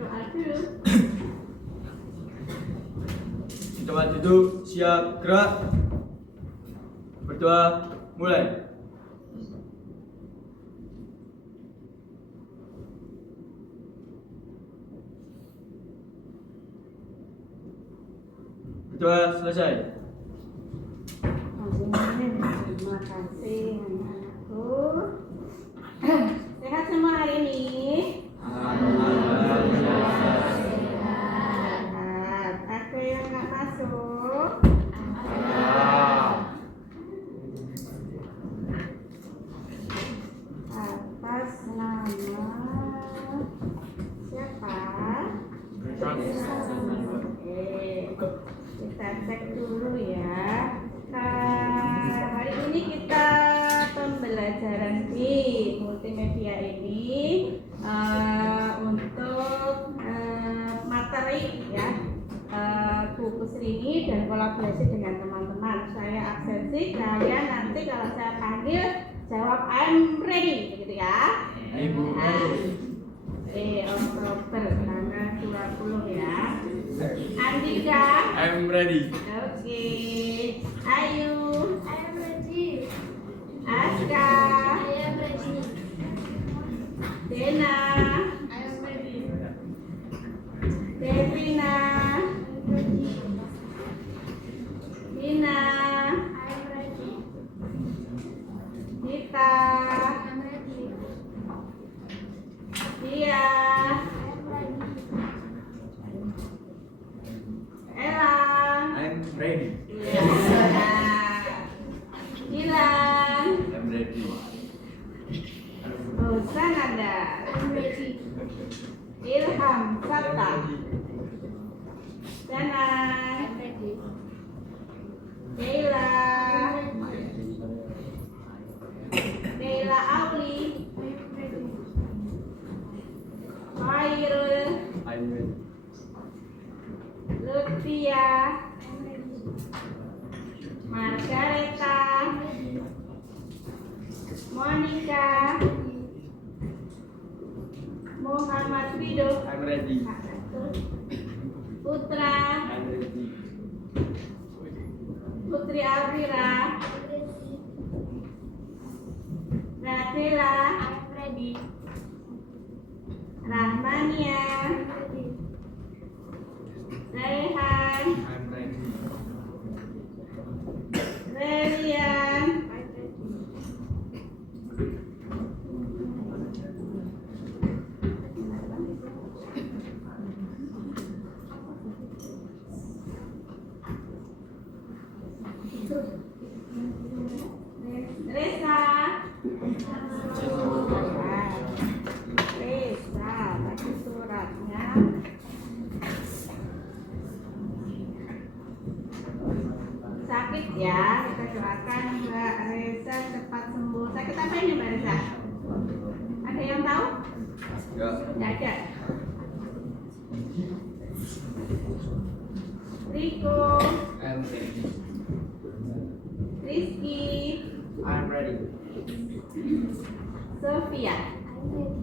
Doa dulu. Di tempat duduk, siap, gerak. Berdoa, mulai. Berdoa selesai. Terima kasih anakku. Sehat semua hari ini? Sehat. Aku yang nggak masuk. Atas nama siapa? Kita cek dulu ya. Hari ini kita pembelajaran di multimedia ini untuk materi ya, buku Srini dan kolaborasi dengan teman-teman. Saya absensi, kalian nanti kalau saya panggil jawab I'm ready, gitu ya. Ibu. Oktober tanggal 20 ya. Andika. I'm ready. Oke. Ayu. I am ready. Aska. I am ready. Dena. I am ready. Devina. Dina. I am ready. Dita. I am ready. Dia. I am ready. Ella. I'm ready. Hilang. I'm ready. Sananda. I am ready. Ilham. Sabta. I Danai. am ready. Deila. I am ready. Deila Auli. I am ready. Khairul. I'm ready. Lutfia. I am ready. Margareta. Monica. Muhammad Widow. I'm ready. Putra. I'm ready. Putri Alvira. Radela. I am ready. Rahmania. I am ready. Rehan. I'm ready. Relian. I am ready. Resa. Resa, bagi suratnya. Sakit ya, kita doakan Mbak Resa cepat sembuh. Sakit apa ini Mbak Resa? Ada yang tahu? Enggak. Tidak ada. Riko, I'm ready. Rizky, I'm ready. Sofia, I am ready.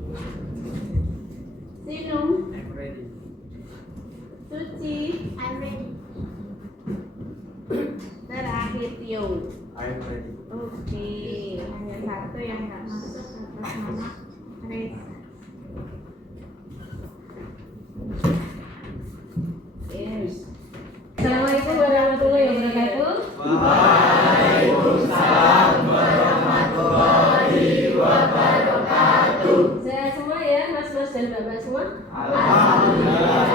Sinung, I'm ready. Suci, I am ready. terakhir Tio. I'm ready. Oke, hanya satu yang nggak masuk atas nama Resa. Yes. Assalamualaikum warahmatullahi wabarakatuh. Waalaikumsalam warahmatullahi wabarakatuh. Sehat semua ya, mas-mas dan mbak-mbak semua. Alhamdulillah.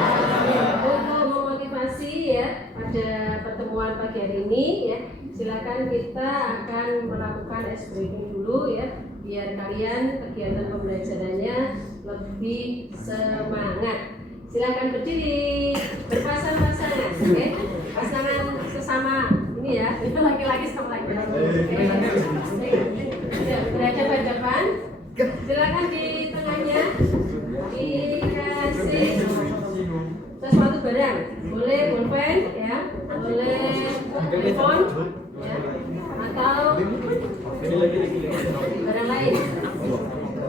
Untuk memotivasi ya pada pertemuan pagi hari ini ya, silakan kita akan melakukan ice breaking dulu ya, biar kalian kegiatan pembelajarannya lebih semangat. Silakan berdiri, berpasang-pasangan, oke? Pasangan sesama ini ya, itu laki-laki sama laki-laki. Ya, berhadapan-hadapan. Silakan di tengahnya dikasih sesuatu barang, boleh pulpen ya, boleh telepon ya, atau barang lain.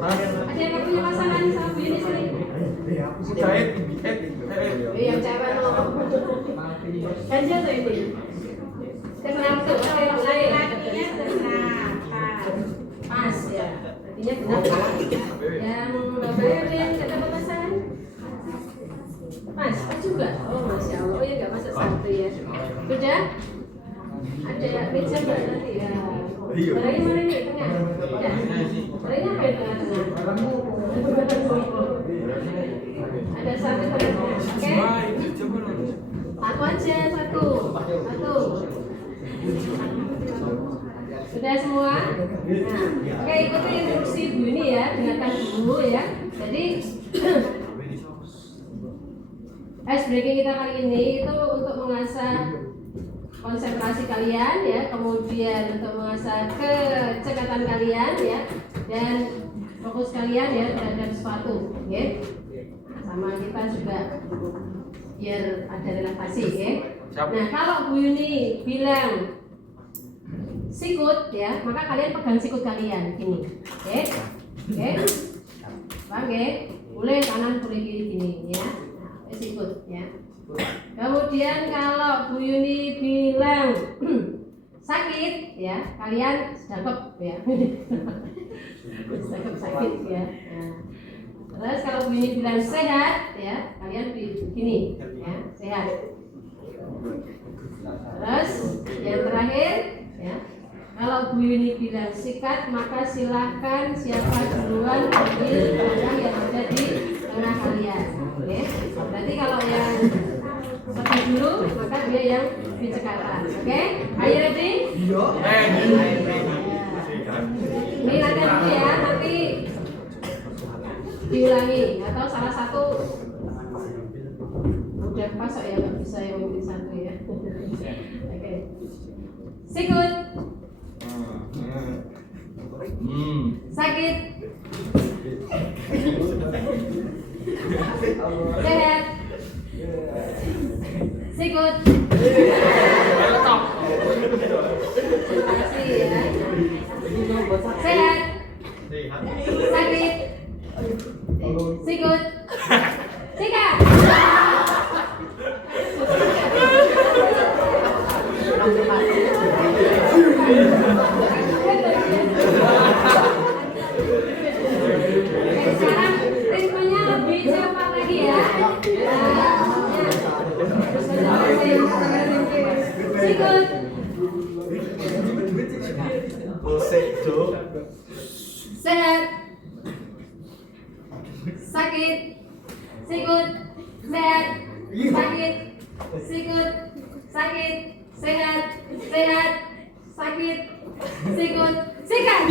Ada yang punya pasangan sama begini sini? Jahit, jahit. Yang cewek no. Ganjil tuh ini. Kenapa tuh? Laki-lakinya benar. Pas ya. Artinya benar. Yang babarin kata papasan. Pas juga. Oh masya Allah. Oh ya nggak masuk satu ya. Sudah? Ada meja nggak nanti ya? Barangnya mana nih? Tengah. Ya. Barangnya apa yang tengah-tengah? Ada satu barangnya. Oke? Satu aja, satu. Sudah semua? Nah, oke ikuti instruksi Bu ini ya, dengarkan dulu ya. Jadi ice breaking kita kali ini itu untuk mengasah konsentrasi kalian ya, kemudian untuk mengasah kecekatan kalian ya, dan fokus kalian ya terhadap sesuatu, ya. Sama kita juga biar ada relaksasi ya. Nah kalau Bu Yuni bilang sikut ya, maka kalian pegang sikut kalian gini, oke? Oke? Oke? Boleh kanan, boleh kiri gini ya. Nah, sikut ya. Kemudian kalau Bu Yuni bilang sakit ya, kalian sedekap ya. Sedekap sakit ya. Nah, terus kalau Bu Yuni bilang sehat ya, kalian begini ya, sehat. Terus yang terakhir ya, kalau Bu Yuni bilang sikat, maka silahkan siapa duluan ambil barang yang ada di tengah kalian. Oke? Berarti kalau yang seperti dulu, maka dia yang dicekatan. Oke? Are you ready? Ini latihan dulu ya, nanti diulangi atau salah satu udah pas ya, nggak bisa yang mungkin satu ya. Oke. Sikut. Sakit. Sehat. Sikut. Kasih ya. Sehat. Sakit. Sikut. Sikat. Sekarang ritmenya lebih cepat lagi ya. Sikut. Sehat. Sakit. Sikut. Sehat. Sakit. Sikut. Sakit. Sehat. Sehat. Sakit. Sikut. Sikat.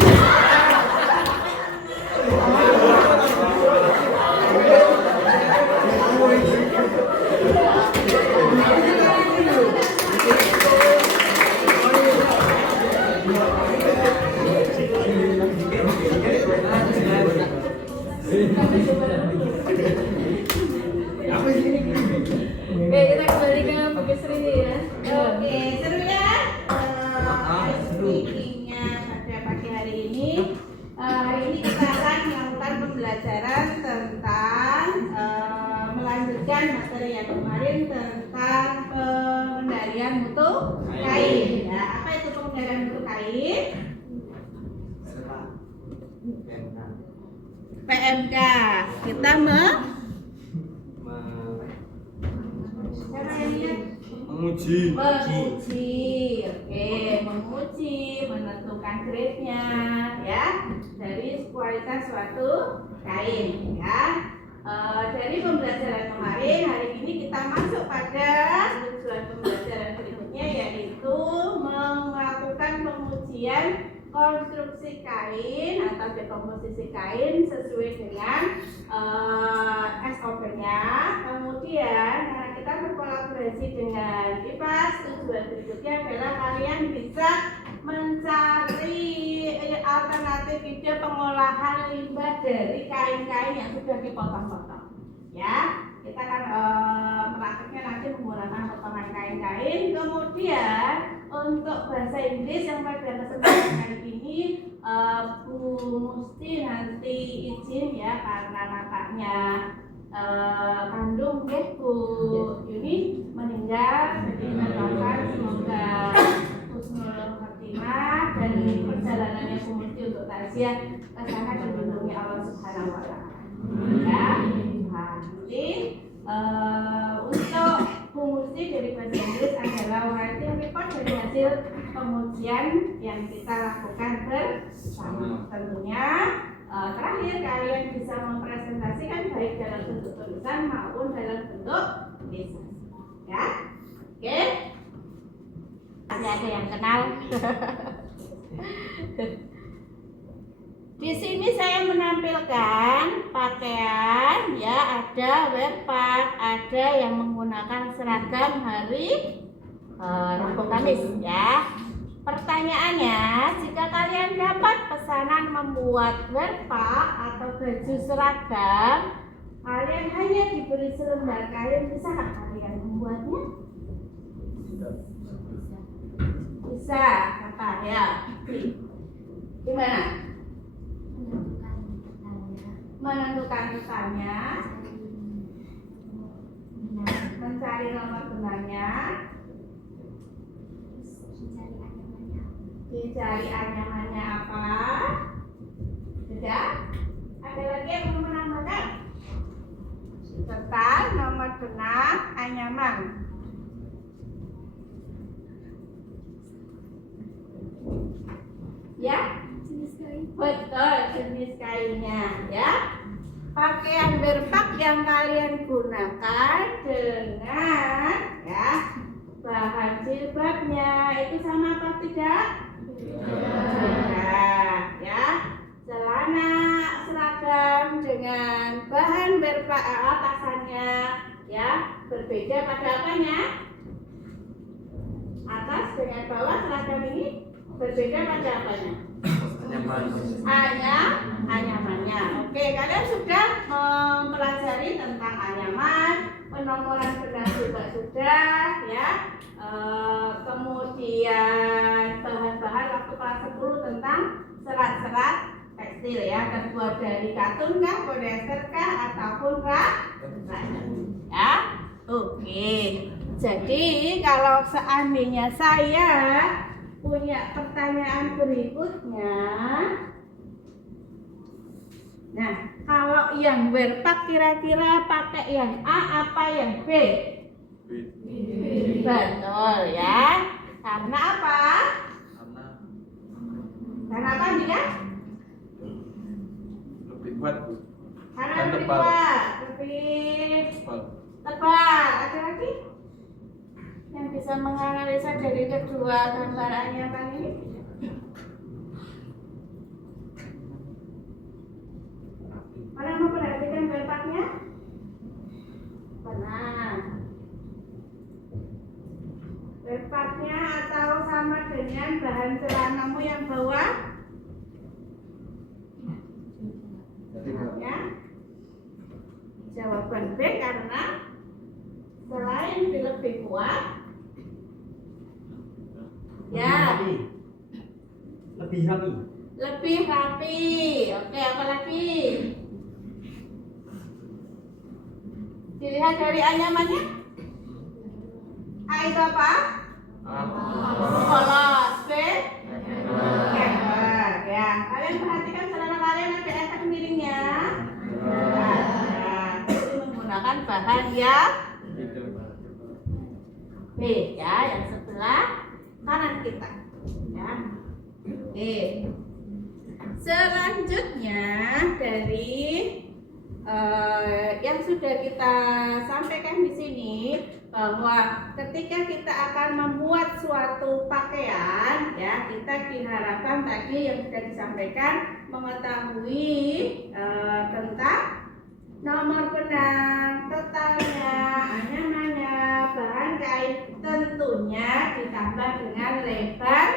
Oke, kita kembali ke buku Sri ya. Oke, seru ya. Speakingnya pada pagi hari ini. Hari ini kita akan melakukan pembelajaran tentang melanjutkan materi yang kemarin tentang pengendalian mutu kain. Ya, apa itu pengendalian mutu kain? PMK. Kita menguji, oke, menguji, menentukan grade-nya, ya, dari kualitas suatu kain, ya. Dari pembelajaran kemarin, hari ini kita masuk pada tujuan pembelajaran berikutnya, yaitu melakukan pengujian konstruksi kain atau dekomposisi kain sesuai dengan SOP-nya. Kemudian kita berkolaborasi dengan IPAS. Tujuan berikutnya adalah kalian bisa mencari alternatif ide pengolahan limbah dari kain-kain yang sudah dipotong-potong. Ya, kita akan prakteknya nanti menggunakan potongan kain-kain. Kemudian untuk bahasa Inggris yang pada kesempatan kali ini Bu Musti nanti izin ya, karena nampaknya kandung Bu Yuni meninggal, jadi kita doakan semoga husnul khotimah dan perjalanannya Bu Musti untuk takziah ke sana dilindungi Allah Subhanahu wa taala. Ya. Nah, jadi untuk Bu Musti dari bahasa Inggris adalah writing report dari hasil pengujian yang kita lakukan bersama. Tentunya terakhir kalian bisa mempresentasikan baik dalam bentuk tulisan maupun dalam bentuk tulisan. Ya, oke? Ada yang kenal? Di sini saya menampilkan pakaian, ya, ada werpak, ada yang menggunakan seragam hari Rabu Kamis, ya. Pertanyaannya, jika kalian dapat pesanan membuat werpak atau baju seragam, kalian hanya diberi selembar kain, bisakah kalian membuatnya? Bisa, apa ya? Gimana? Menentukan pesannya, mencari nomor benarnya, dicari anyamannya apa? Sudah? Ada lagi yang mau menambahkan? Serta nomor benang anyaman. Ya? Betul, jenis kainnya, ya. Pakaian werpak yang kalian gunakan dengan, ya, bahan jilbabnya itu sama apa tidak? Ya. Celana seragam dengan bahan werpak atasannya, ya, berbeda pada apanya? Atas dengan bawah seragam ini berbeda pada apanya? Anyamannya. Oke, kalian sudah mempelajari tentang anyaman, penomoran benang juga sudah, ya. Kemudian bahan-bahan waktu kelas 10 tentang serat-serat tekstil, ya, terbuat dari katun kah, polyester kah, ataupun rayon, ya. Oke. Jadi kalau seandainya saya punya pertanyaan berikutnya. Nah, kalau yang werpak kira-kira pakai yang A apa yang B? Betul, ya. Karena apa? Karena apa juga? Lebih kuat. Karena Dan lebih tebal. kuat, lebih tebal. Ada lagi yang bisa menganalisa dari kedua gambar anyaman ini? Mana memperhatikan werpaknya? Benar. Werpaknya atau sama dengan bahan celanamu yang bawah? Ya. Jawaban B karena selain lebih kuat, ya, lebih rapi. lebih rapi. Oke, apa lagi? Dilihat dari anyamannya. A itu apa? Polos. B lebar. Ya, kalian perhatikan celana kalian ada efek miringnya. Nah, itu menggunakan bahan ya B, ya, yang sebelah kanan kita, ya. Oke. Selanjutnya dari yang sudah kita sampaikan di sini bahwa ketika kita akan membuat suatu pakaian, ya, kita diharapkan tadi yang sudah disampaikan mengetahui tentang nomor benang, totalnya, anyamannya, bahan kain, tentunya ditambah dengan lebar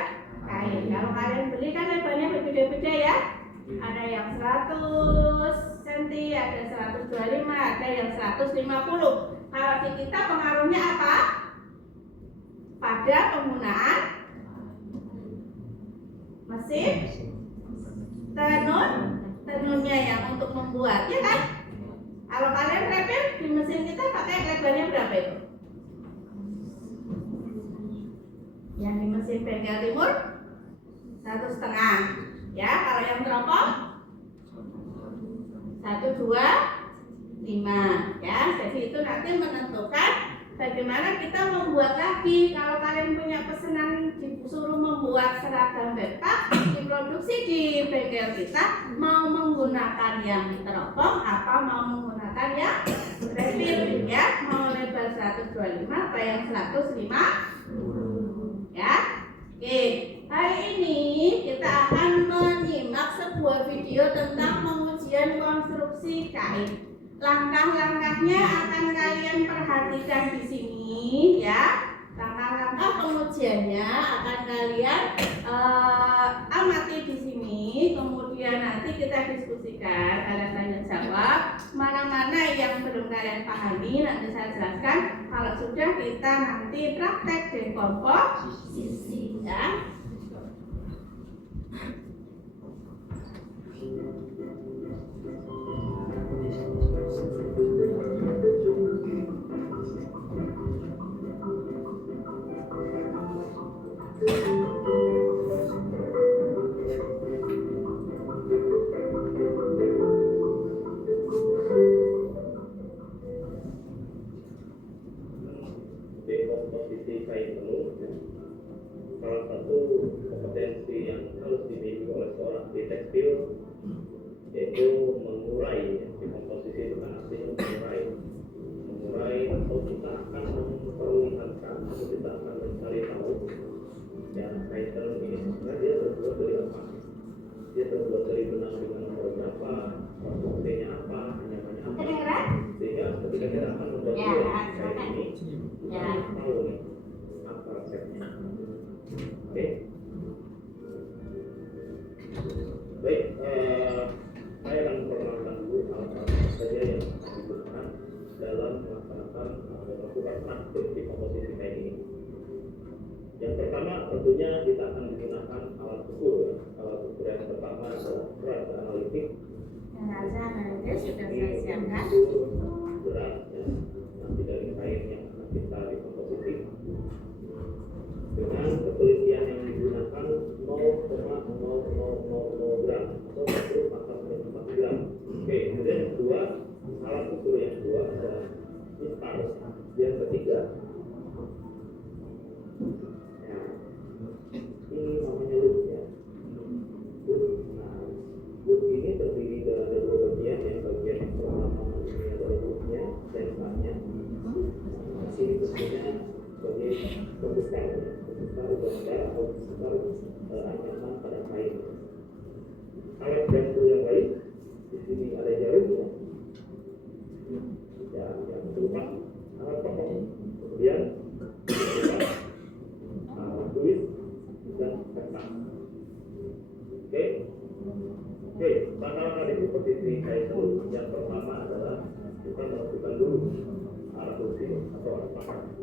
kain. Kalau kalian beli kan lebarnya berbeda-beda, ya. Ada yang 100 cm, ada 125, ada yang 150. Kalau di kita pengaruhnya apa? Pada penggunaan mesin tenunnya yang untuk membuat, ya kan? Kalau kalian prepare di mesin kita pakai lebarnya berapa itu? Yang di mesin bengkel timur 1,5. Ya, kalau yang teropong 1, 2, 5. Ya, jadi itu nanti menentukan bagaimana kita membuat lagi. Kalau kalian punya pesanan disuruh membuat seragam backpack diproduksi di bengkel kita, mau menggunakan yang teropong apa mau menggunakan yang refill, ya, mau lebar 125 apa yang 105, ya. Oke, hari ini kita akan menyimak sebuah video tentang pengujian konstruksi kain. Langkah-langkahnya akan kalian perhatikan di sini, ya. Langkah-langkah pengujiannya akan kalian amati di sini. Kemudian nanti kita diskusikan, kalian tanya jawab. Mana-mana yang belum kalian pahami nanti saya jelaskan. Kalau sudah kita nanti praktek dekomposisi, ya. Dekomposisi kain tenun salah satu kompetensi yang harus dimiliki oleh seorang ahli tekstil, yaitu mengurai. Dekomposisi itu kan artinya mengurai atau kita akan memperlihatkan atau kita akan mencari tahu ya kain tenun ini sebenarnya dia terbuat dari apa. Dia terbuat dari benang dengan nomor berapa, konstruksinya apa, anyamannya apa, sehingga ketika kita akan membuat kain ini kita tahu nih apa resepnya. Oke. Baik, saya akan memperkenalkan dulu alat-alat saja yang dibutuhkan dalam melaksanakan atau melakukan praktik di komposisi kain ini. Yang pertama tentunya kita akan menggunakan alat ukur. Alat ukur yang pertama adalah berat analitik. Raja analitis sudah saya siapkan. Berat ya, nanti dari kain yang akan kita dikomposisi dengan ketelitian yang digunakan 0,0000 gram atau 1/4 gram. Oke, kemudian yang kedua, alat ukur yang kedua adalah mistar. Yang ketiga, ya, ini namanya loop ya. Loop ini terdiri dari dua bagian. Yang bagian yang pertama ini adalah loopnya, sensanya. Sini bentuknya sebagai pembesar gambar atau pembesar anyaman pada kain. Alat bantu yang lain di sini ada jarumnya, ya, yang berupa alat potong, kemudian alat tulis dan kertas. Oke, langkah-langkah di posisi kain tenun yang pertama adalah kita melakukan dulu alat tulis atau alat pakan.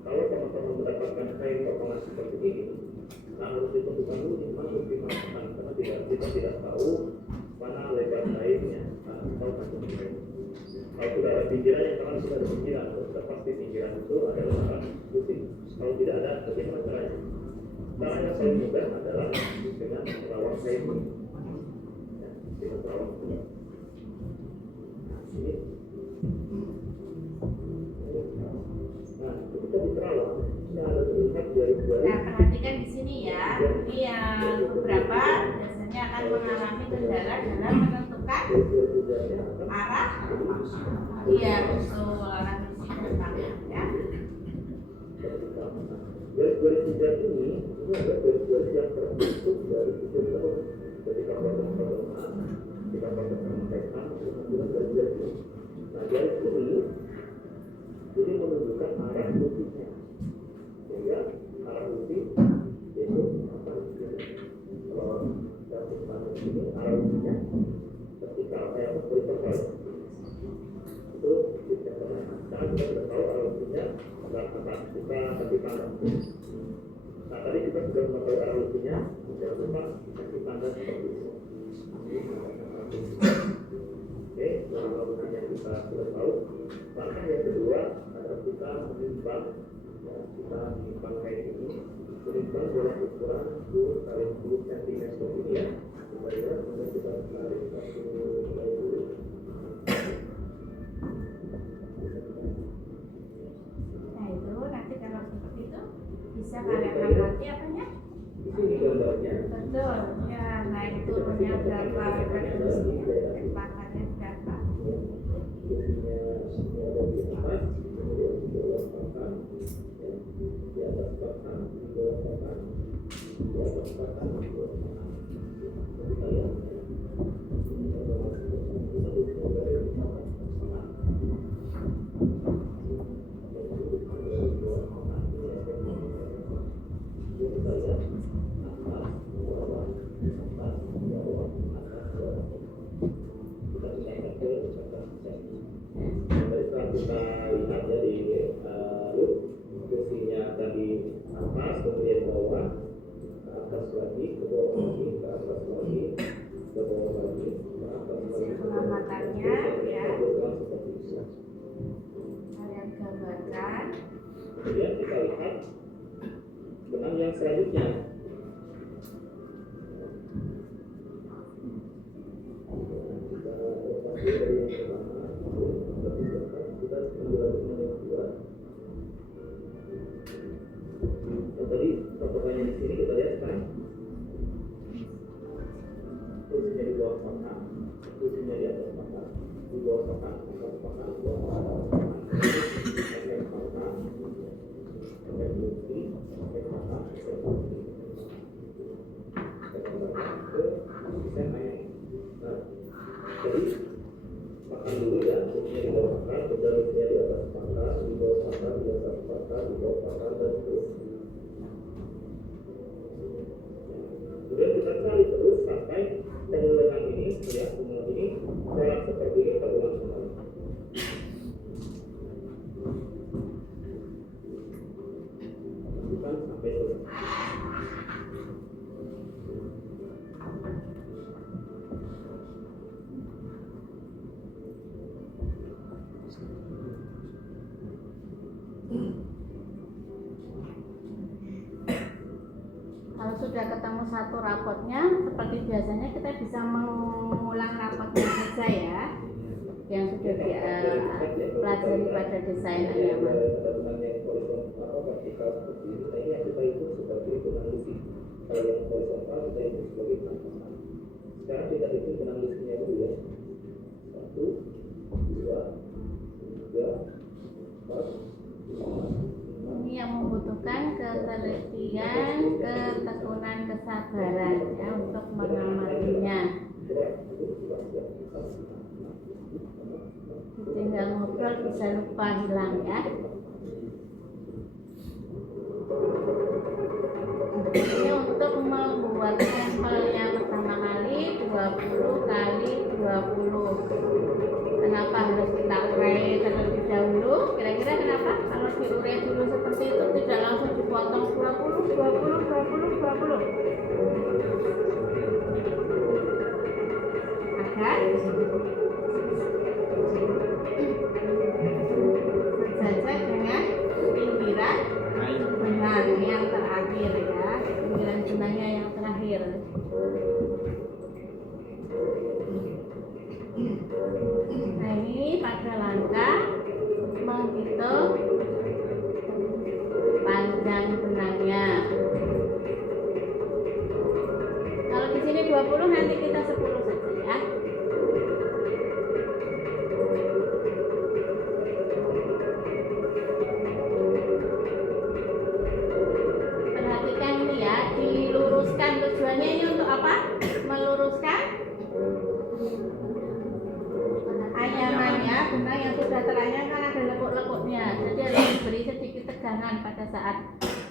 Kalau teman-teman mendapatkan kain potongan seperti ini, harus ditentukan dulu di mana lebih dimasukkan, karena kita tidak tahu mana lebar kainnya atau kantong kain. Kalau sudah ada pinggiran, yang terang sudah ada pinggiran, sudah pasti pinggiran itu adalah alat putih. Kalau tidak ada, bagaimana caranya? Caranya paling mudah adalah dengan merawat kain ini. Ya, dengan merawat ini. Nah, ini. Nah, ketika diterawat, kita ada terlihat jari-jari. Nah, perhatikan di sini ya. Ini yang beberapa biasanya akan mengalami kendala dalam menentukan arah. Iya, betul. Arah misi depannya, ya. Jari-jari tiga ini ada jari-jari yang terbentuk dari sisi terus. Ketika potong-potongan, ketika potong tekan, kemudian jari-jari ini. Nah, jari ini menunjukkan arah putihnya. Sehingga arah putih itu apa? Kalau dalam tangan ini arah putihnya vertikal, horizontal. Itu kita pernah. Karena kita sudah tahu arah putihnya adalah atas, kita kaki kanan. Nah, tadi kita sudah mengetahui arah putihnya, jangan lupa kaki kanan seperti itu. Oke, bangunan yang kita sudah tahu. Langkah yang kedua adalah kita menimbang, ya, kita menimbang kayak ini, menimbang bola ukuran 10 kali 10 cm ini ya, supaya kemudian kita tarik satu nilai dulu. Nah itu nanti kalau seperti itu bisa kalian amati apanya? Di sini gambarnya. Betul, ya naik turunnya berapa, kecepatannya berapa. Posisinya ada di atas, kemudian di bawah papan, ya, di atas papan, di bawah papan, di atas papan, di bawah papan. Jadi saya satu gambar yang di atas papan. Di bawah papan, jadi saya atas, bawah, atas, bawah, atas, bawah. Kita bisa ke atas. Jadi setelah kita lihat dari loop, posisinya tadi atas, kemudian bawah, ke atas lagi, ke bawah lagi, ke atas lagi, ke bawah lagi, ke atas lagi. Pengamatannya ya, Seperti itu. kalian gambarkan. Kemudian kita lihat benang yang selanjutnya. Kita lepas dari yang pertama, lebih dekat, kita menjual yang kedua. Yang tadi patokannya di sini kita lihat kan, posisinya di bawah papan, posisinya di atas papan, di bawah papan, atas papan, di bawah papan, atas papan, atas bukti, atas papan, atas bukti. Kita kembali ke desain. Nah, jadi pakan dulu ya, posisinya di bawah pakan, posisinya di atas pakan, di bawah pakan, di atas pakan, di bawah pakan, dan seterusnya. Kemudian kita cari terus sampai pengulangan ini, ya, pengulangan ini, pola seperti ini terulang kembali. Lakukan sampai selesai. Kalau sudah ketemu satu rapotnya, seperti biasanya kita bisa mengulang rapotnya saja ya, yang sudah dipelajari pada desain anyaman. Ada benang yang horizontal, vertikal seperti ini. Nah, ini yang kita hitung sebagai benang lisi. Kalau yang horizontal kita hitung sebagai benang papan. Sekarang kita hitung benang lisinya dulu ya. 1, 2, 3, 4, 5. Ini yang membutuhkan ketelitian, ketekunan, kesabaran ya untuk mengamatinya. Tinggal ngobrol bisa lupa hilang ya. Ini untuk membuat sampel yang pertama kali 20 kali 20. Kenapa harus kita urai terlebih dahulu? Kira-kira kenapa? Kalau diurai dulu seperti itu tidak langsung dipotong 20, 20, 20, 20. Agar sejajar dengan pinggiran benang yang terakhir ya, pinggiran benangnya yang terakhir. Nah ini pada langkah menghitung panjang benangnya. Kalau di sini 20, nanti kita 10 saja ya. Perhatikan ini ya, diluruskan. Tujuannya ini untuk apa? Meluruskan anyamannya, benang yang sudah teranyam kan ada lekuk-lekuknya, jadi harus diberi sedikit tegangan pada saat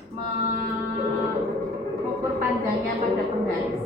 mengukur panjangnya pada penggaris.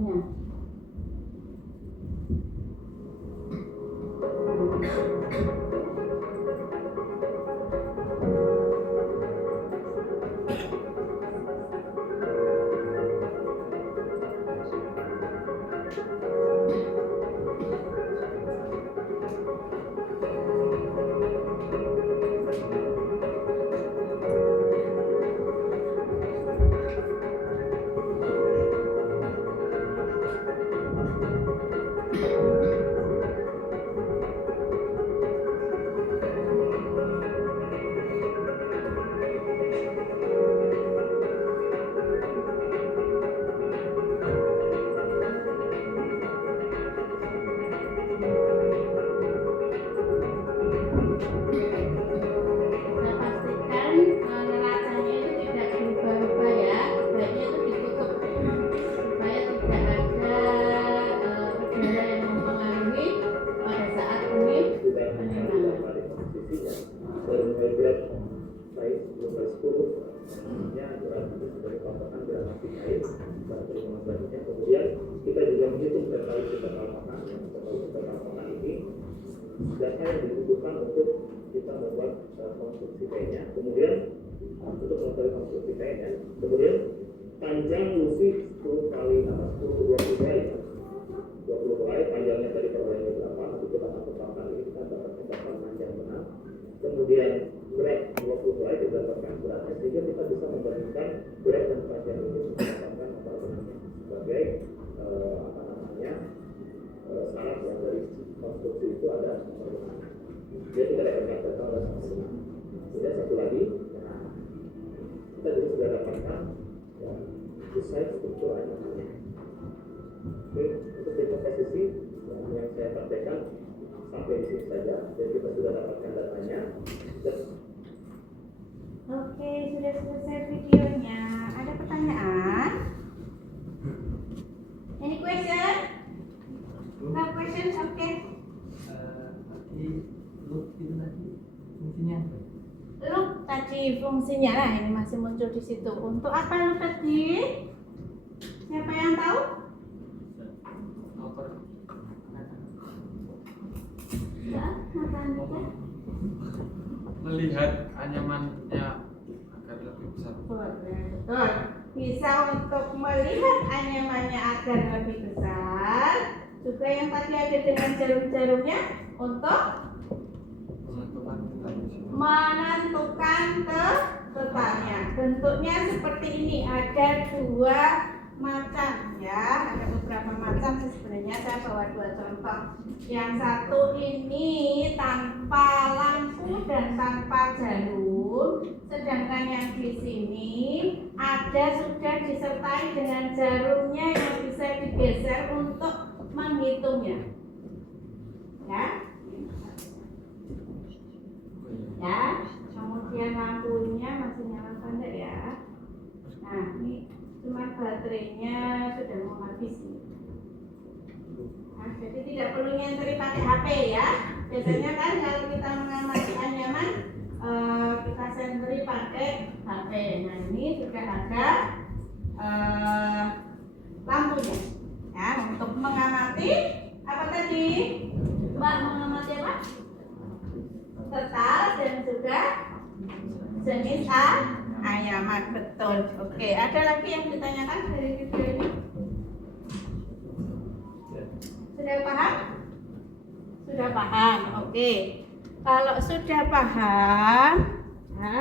contohnya. Kita pastikan neracanya itu tidak berubah-ubah ya, baiknya itu ditutup supaya tidak ada udara yang mempengaruhi pada saat ini Tidak hanya penerimaan. pada posisinya, sebelum hybrid baik 10/10 nya berarti sebagai patokan gramasi kain dan perhitungan selanjutnya. Kemudian kita juga menghitung terkait total patokan, total patokan ini data yang dibutuhkan untuk kita membuat konstruksi kainnya. Kemudian untuk mengetahui konstruksi kainnya, kemudian panjang lusi 10 kali 20 helai. 20 helai, panjangnya dari perhelainya berapa, nanti kita akan totalkan ini, kita dapatkan data panjang benar. Kemudian berat 20 helai didapatkan beratnya, sehingga kita bisa membandingkan berat dan panjang ini mendapatkan apa benarnya sebagai syarat yang dari konstruksi itu ada nomor benarnya. Dia tidak dapat data oleh sama benar. Kemudian satu lagi, kita juga sudah dapatkan ya, desain struktur anyamannya. Oke, untuk tipe posisi yang saya praktekkan sampai di sini saja, dan kita sudah dapatkan datanya. Oke, sudah selesai videonya. Ada pertanyaan? Any question? No questions? Oke. Tadi loop itu tadi fungsinya apa? Loop tadi fungsinya, nah ini masih muncul di situ. Untuk apa loop tadi? Siapa yang tahu? Autor Ya, apaan itu? melihat anyamannya agar lebih besar. Betul. Bisa untuk melihat anyamannya agar lebih besar. Juga yang tadi ada dengan jarum-jarumnya untuk menentukan totalnya. Bentuknya seperti ini, ada dua macam ya, ada beberapa macam sih sebenarnya. Saya bawa dua contoh. Yang satu ini tanpa lampu dan tanpa jarum, sedangkan yang di sini ada sudah disertai dengan jarumnya yang bisa digeser untuk menghitungnya. Ya. Ya, kemudian lampunya masih nyala enggak ya? Nah, ini cuma baterainya sudah mau habis nih. Nah, jadi tidak perlu nyentri pakai HP ya. Biasanya kan kalau kita mengamati anyaman kita sentri pakai HP. Nah, ini sudah ada lampunya. Ya, untuk mengamati apa tadi? Mbak mengamati apa? Total dan juga jenis anyaman, betul. Oke, ada lagi yang ditanyakan dari video ini? Sudah paham? Sudah paham, oke. Kalau sudah paham, ya,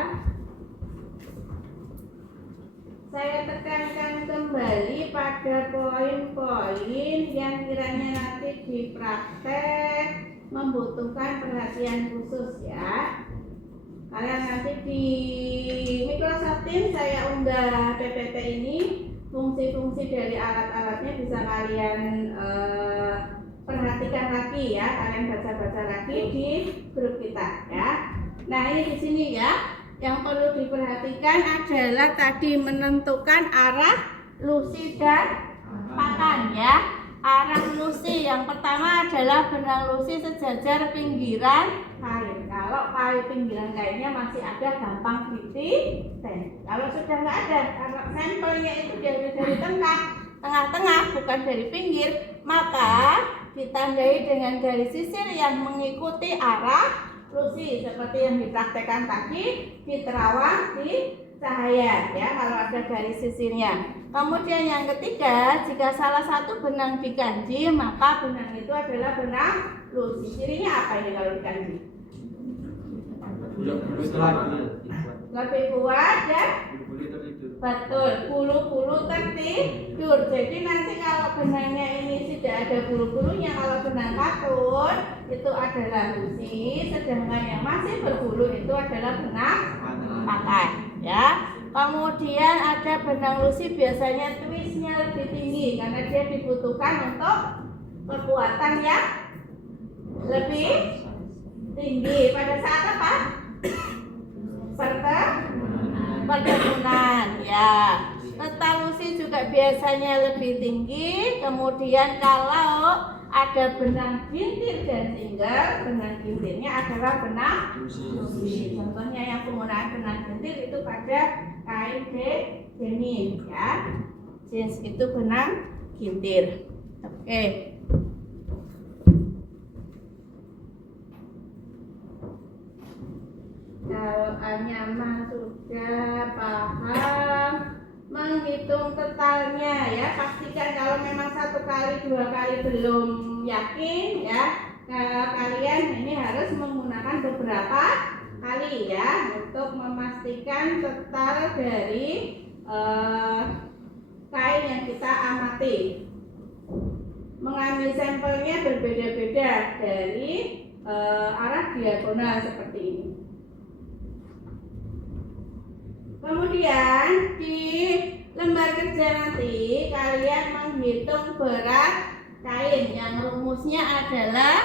saya tekankan kembali pada poin-poin yang kiranya nanti di praktek membutuhkan perhatian khusus ya. Kalian nanti di Microsoft Teams saya unggah PPT ini, fungsi-fungsi dari alat-alatnya bisa kalian perhatikan lagi ya, kalian baca-baca lagi di grup kita ya. Nah ini di sini ya, yang perlu diperhatikan adalah tadi menentukan arah lusi dan pakan ya. Arah lusi yang pertama adalah benang lusi sejajar pinggiran kain. Kalau kain pinggiran kainnya masih ada gampang titik. Kalau sudah nggak ada, kalau sampelnya itu dari tengah, tengah-tengah bukan dari pinggir, maka ditandai dengan garis sisir yang mengikuti arah lusi seperti yang dipraktekkan tadi di terawang, di cahaya ya, kalau ada garis sisirnya. Kemudian yang ketiga, jika salah satu benang dikanji, maka benang itu adalah benang lusi. Cirinya apa ini kalau dikanji? Lebih kuat ya? Betul, bulu-bulu tertidur. Jadi nanti kalau benangnya ini tidak ada bulu-bulunya, kalau benang katun itu adalah lusi, sedangkan yang masih berbulu itu adalah benang pakai ya. Kemudian ada benang lusi biasanya twistnya lebih tinggi karena dia dibutuhkan untuk kekuatan yang lebih tinggi pada saat apa? Pertemuan ya. Letak lusi juga biasanya lebih tinggi. Kemudian kalau ada benang gintir dan single, benang gintirnya adalah benang lusi. Contohnya yang penggunaan benang gintir itu pada kain denim ya. Jeans itu benang gintir. Oke. Kalau anyaman sudah paham menghitung totalnya ya, pastikan kalau memang 1 kali 2 kali belum yakin ya, kalian ini harus menggunakan beberapa kali ya untuk memastikan total dari kain yang kita amati. Mengambil sampelnya berbeda-beda dari arah diagonal seperti ini. Kemudian di lembar kerja nanti kalian menghitung berat kain yang rumusnya adalah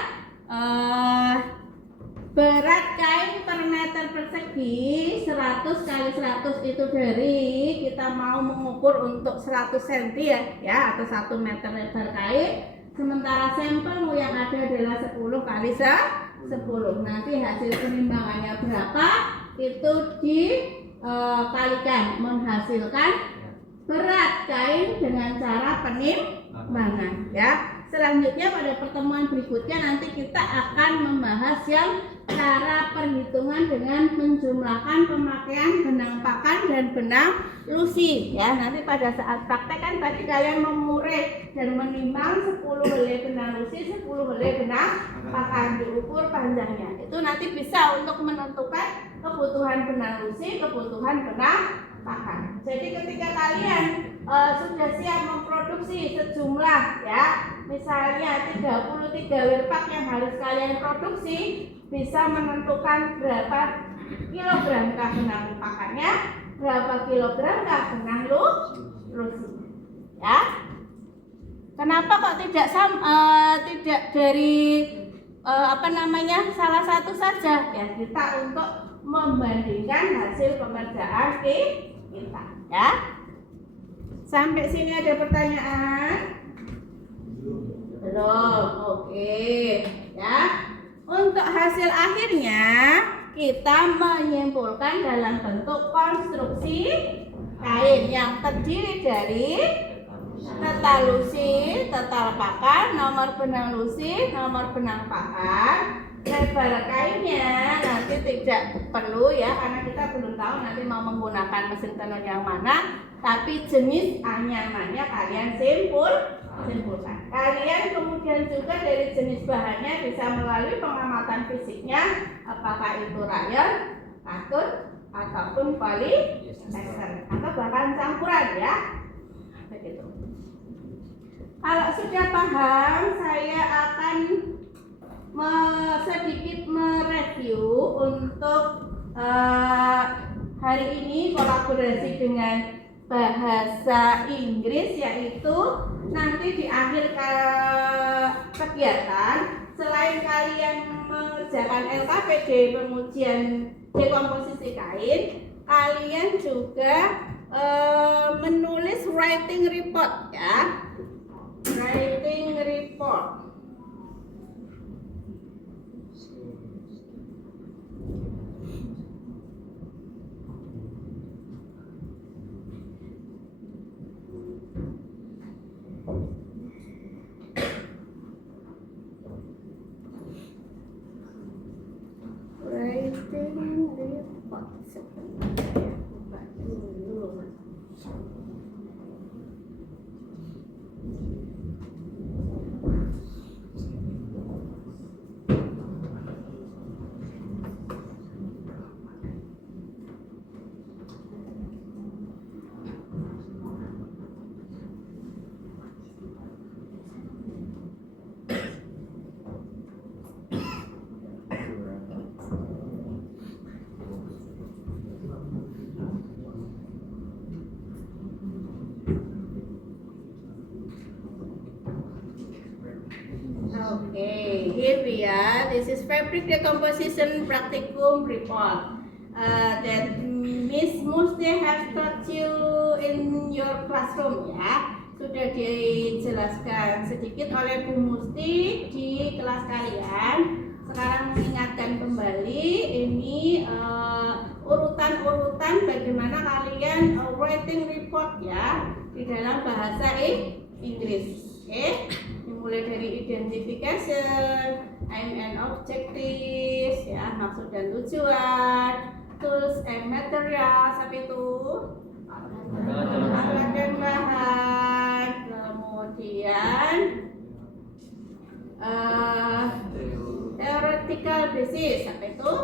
berat kain per meter persegi 100 kali 100 itu dari kita mau mengukur untuk 100 cm ya atau 1 meter lebar kain, sementara sampelmu yang ada adalah 10 kali 10. Nanti hasil penimbangannya berapa itu dikalikan menghasilkan berat kain dengan cara penimbangan ya. Selanjutnya pada pertemuan berikutnya nanti kita akan membahas yang cara perhitungan dengan menjumlahkan pemakaian benang pakan dan benang lusi ya. Nanti pada saat praktek kan tadi kalian memureh dan menimbang 10 helai benang lusi, 10 helai benang pakan, diukur panjangnya. Itu nanti bisa untuk menentukan kebutuhan benang lusi, kebutuhan benang pakan. Jadi ketika kalian sudah siap memproduksi sejumlah ya, misalnya 33 werpak yang harus kalian produksi, bisa menentukan berapa kilogram kah benang pakannya, berapa kilogram kah benang lusi ya. Kenapa kok tidak dari salah satu saja ya, kita untuk membandingkan hasil pekerjaan kita ya. Sampai sini ada pertanyaan? Belum. Oke ya. Untuk hasil akhirnya kita menyimpulkan dalam bentuk konstruksi kain yang terdiri dari total lusi, total pakan, nomor benang lusi, nomor benang pakan. Lebar kainnya nanti tidak perlu ya, karena kita belum tahu nanti mau menggunakan mesin tenun yang mana, tapi jenis anyamannya kalian simpulkan. Kalian kemudian juga dari jenis bahannya bisa melalui pengamatan fisiknya, apakah itu rayon, katun, ataupun polyester, atau bahkan campuran ya. Begitu. Kalau sudah paham, saya akan sedikit mereview untuk hari ini kolaborasi dengan bahasa Inggris, yaitu nanti di akhir kegiatan selain kalian mengerjakan LKPD pengujian dekomposisi kain, kalian juga menulis writing report ya, writing report. Sebentar ya, buka dulu. Okay, here we are. This is fabric decomposition practicum report that Miss Musti has taught you in your classroom ya. Sudah dijelaskan sedikit oleh Bu Musti di kelas kalian. Sekarang mengingatkan kembali ini urutan-urutan bagaimana kalian writing report ya di dalam bahasa Inggris. Oke, dimulai dari identification, aim and objectives, ya maksud dan tujuan, tools and materials, apa itu? Alat dan bahan, kemudian theoretical basis, apa itu?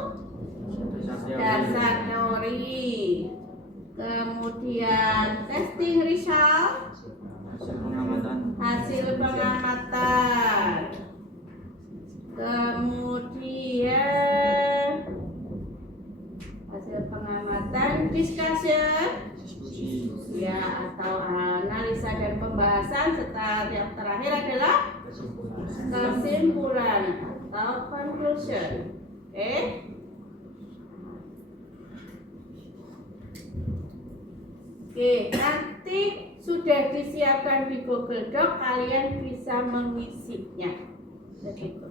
Dasar teori, kemudian testing result, hasil pengamatan, kemudian hasil pengamatan, discussion ya atau analisa dan pembahasan, serta yang terakhir adalah kesimpulan atau conclusion. Oke. Oke, nanti sudah disiapkan di Google Doc, kalian bisa mengisinya. Begitu.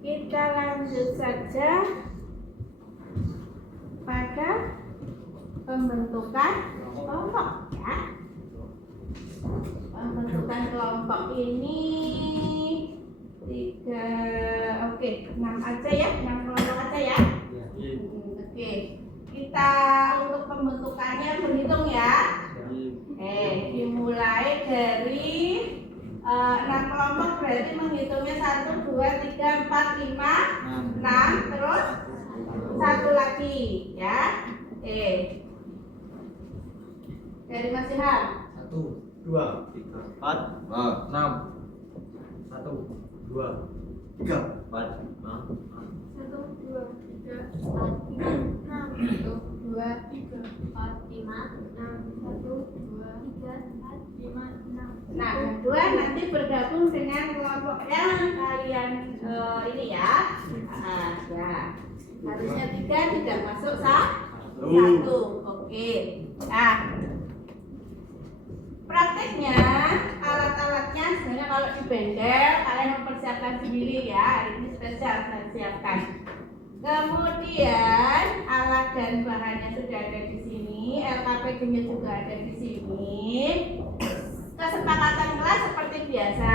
Kita lanjut saja pada pembentukan kelompok ya. Pembentukan kelompok ini 6 aja ya, 6 kelompok aja ya. Oke, kita untuk pembentukannya berhitung ya. Dimulai dari 6 kelompok, berarti menghitungnya 1, 2, 3, 4, 5, 6, terus 1 lagi ya. Dari Mas Ilham. 1, 2, 3, 4, 6 1, 2, 3, 4, 5, 1, 2, 3, 4, 5, 6. 1, 2, 3, 4, 5, 6. 1, 2, 3, 4, 5, 6. Nah, kedua nanti bergabung dengan kelompok yang kalian ini ya. Ya. Harusnya 3 tidak masuk 1. Oke. Nah, prakteknya alat-alatnya sebenarnya kalau di bendel kalian mempersiapkan sendiri ya. Hari ini spesial saya siapkan. Kemudian alat dan bahannya sudah ada di sini, LKPD-nya juga ada di sini. Kesepakatan kelas seperti biasa,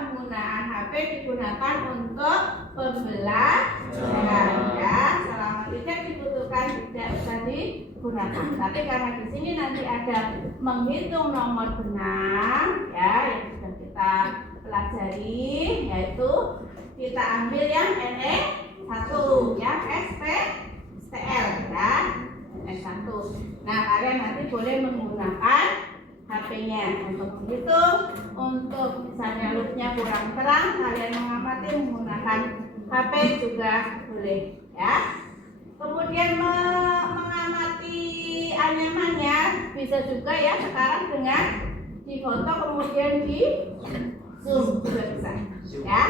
penggunaan HP digunakan untuk pembelajaran ya. Selama tidak dibutuhkan tidak usah digunakan. Tapi karena di sini nanti ada menghitung nomor benang ya yang sudah kita pelajari, yaitu kita ambil yang NE1 ya, SPTL ya, NE1. Nah, kalian nanti boleh menggunakan HP-nya untuk menghitung. Untuk misalnya loopnya kurang terang, kalian mengamati menggunakan HP juga boleh ya. Kemudian mengamati anyamannya bisa juga ya sekarang dengan difoto kemudian di zoom juga bisa ya.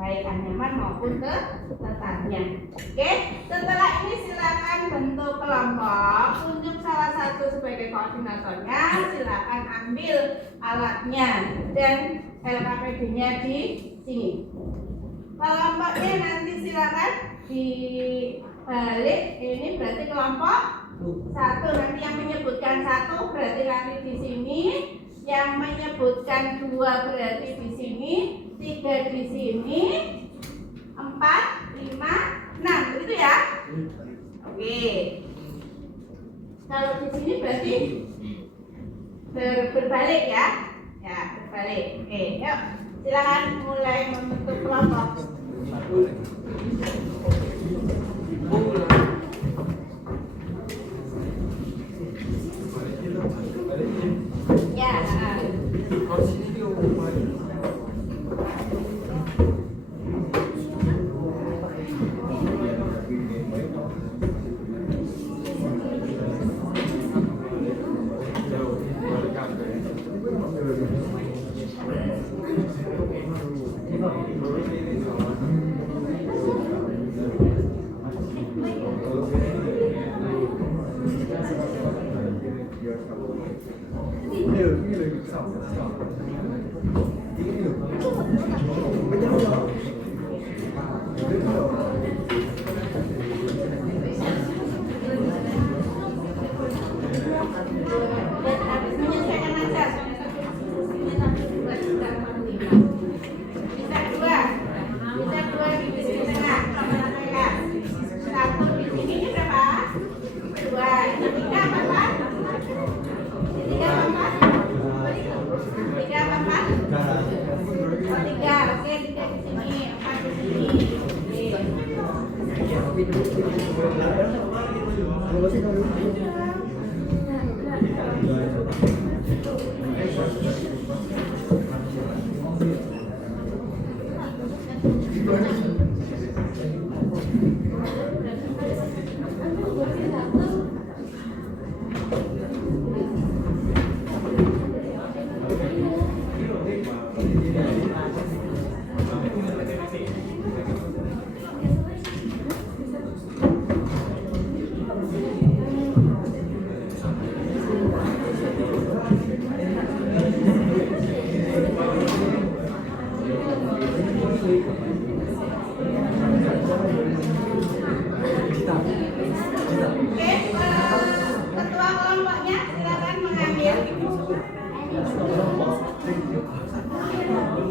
Baik anyaman maupun letaknya. Oke, setelah ini silakan bentuk kelompok, tunjuk salah satu sebagai koordinatornya, silakan ambil alatnya dan LKPD-nya di sini. Kelompoknya nanti silakan dibalik, ini berarti kelompok 1, nanti yang menyebutkan 1 berarti nanti di sini, yang menyebutkan 2 berarti di sini, 3 di sini, 4 4, 5, 6. Begitu ya? Oke. Kalau di sini berarti berbalik ya. Ya, berbalik. Oke, yuk. Silakan mulai membentuk kelompok. Ya, Kalau sini diumumin. menyesuaikan aja. Bisa dua di sini tengah. Satu di sini ini berapa? 2. Ini 3 apa Pak? Ini 3 apa? 3 apa? Oh 3. Oke, 3 di sini, 4 di sini. Oke, ketua kelompoknya silakan mengambil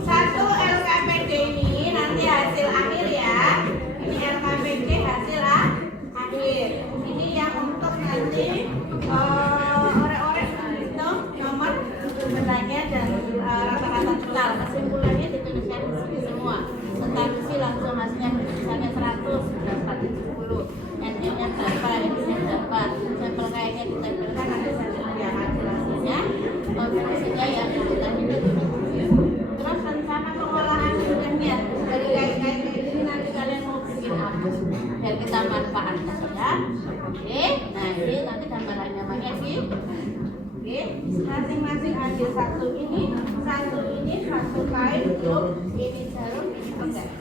satu LKPD ini nanti hasil akhir ya. Ini LKPD hasil akhir. Ini yang untuk nanti orek-orek menghitung nomor benarnya dan rata-rata total. Kesimpulannya dituliskan di sini semua. Statistik langsung hasilnya misalnya 100 dapat 70. NN-nya berapa, NN-nya berapa, sampel kayaknya ditempelkan ada satu yang hasilnya, konstruksinya yang tadi terus rencana pengolahan sudahnya dari kain-kain ini nanti kalian mau bikin apa biar kita manfaatkan ya. Oke, nah ini nanti gambarannya banyak sih. Oke, masing-masing ambil satu ini, satu kain belum, ini jarum, ini pegang.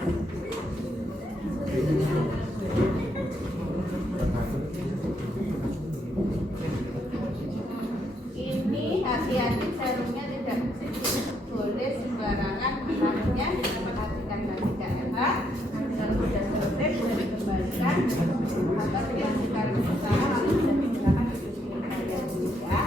Ini hati-hati jarumnya tidak boleh sembarangan, harusnya diperhatikan baik-baik ya. Nanti kalau sudah selesai boleh dikembalikan atau dilanjutkan usaha lalu sudah digunakan di dunia kalian ya.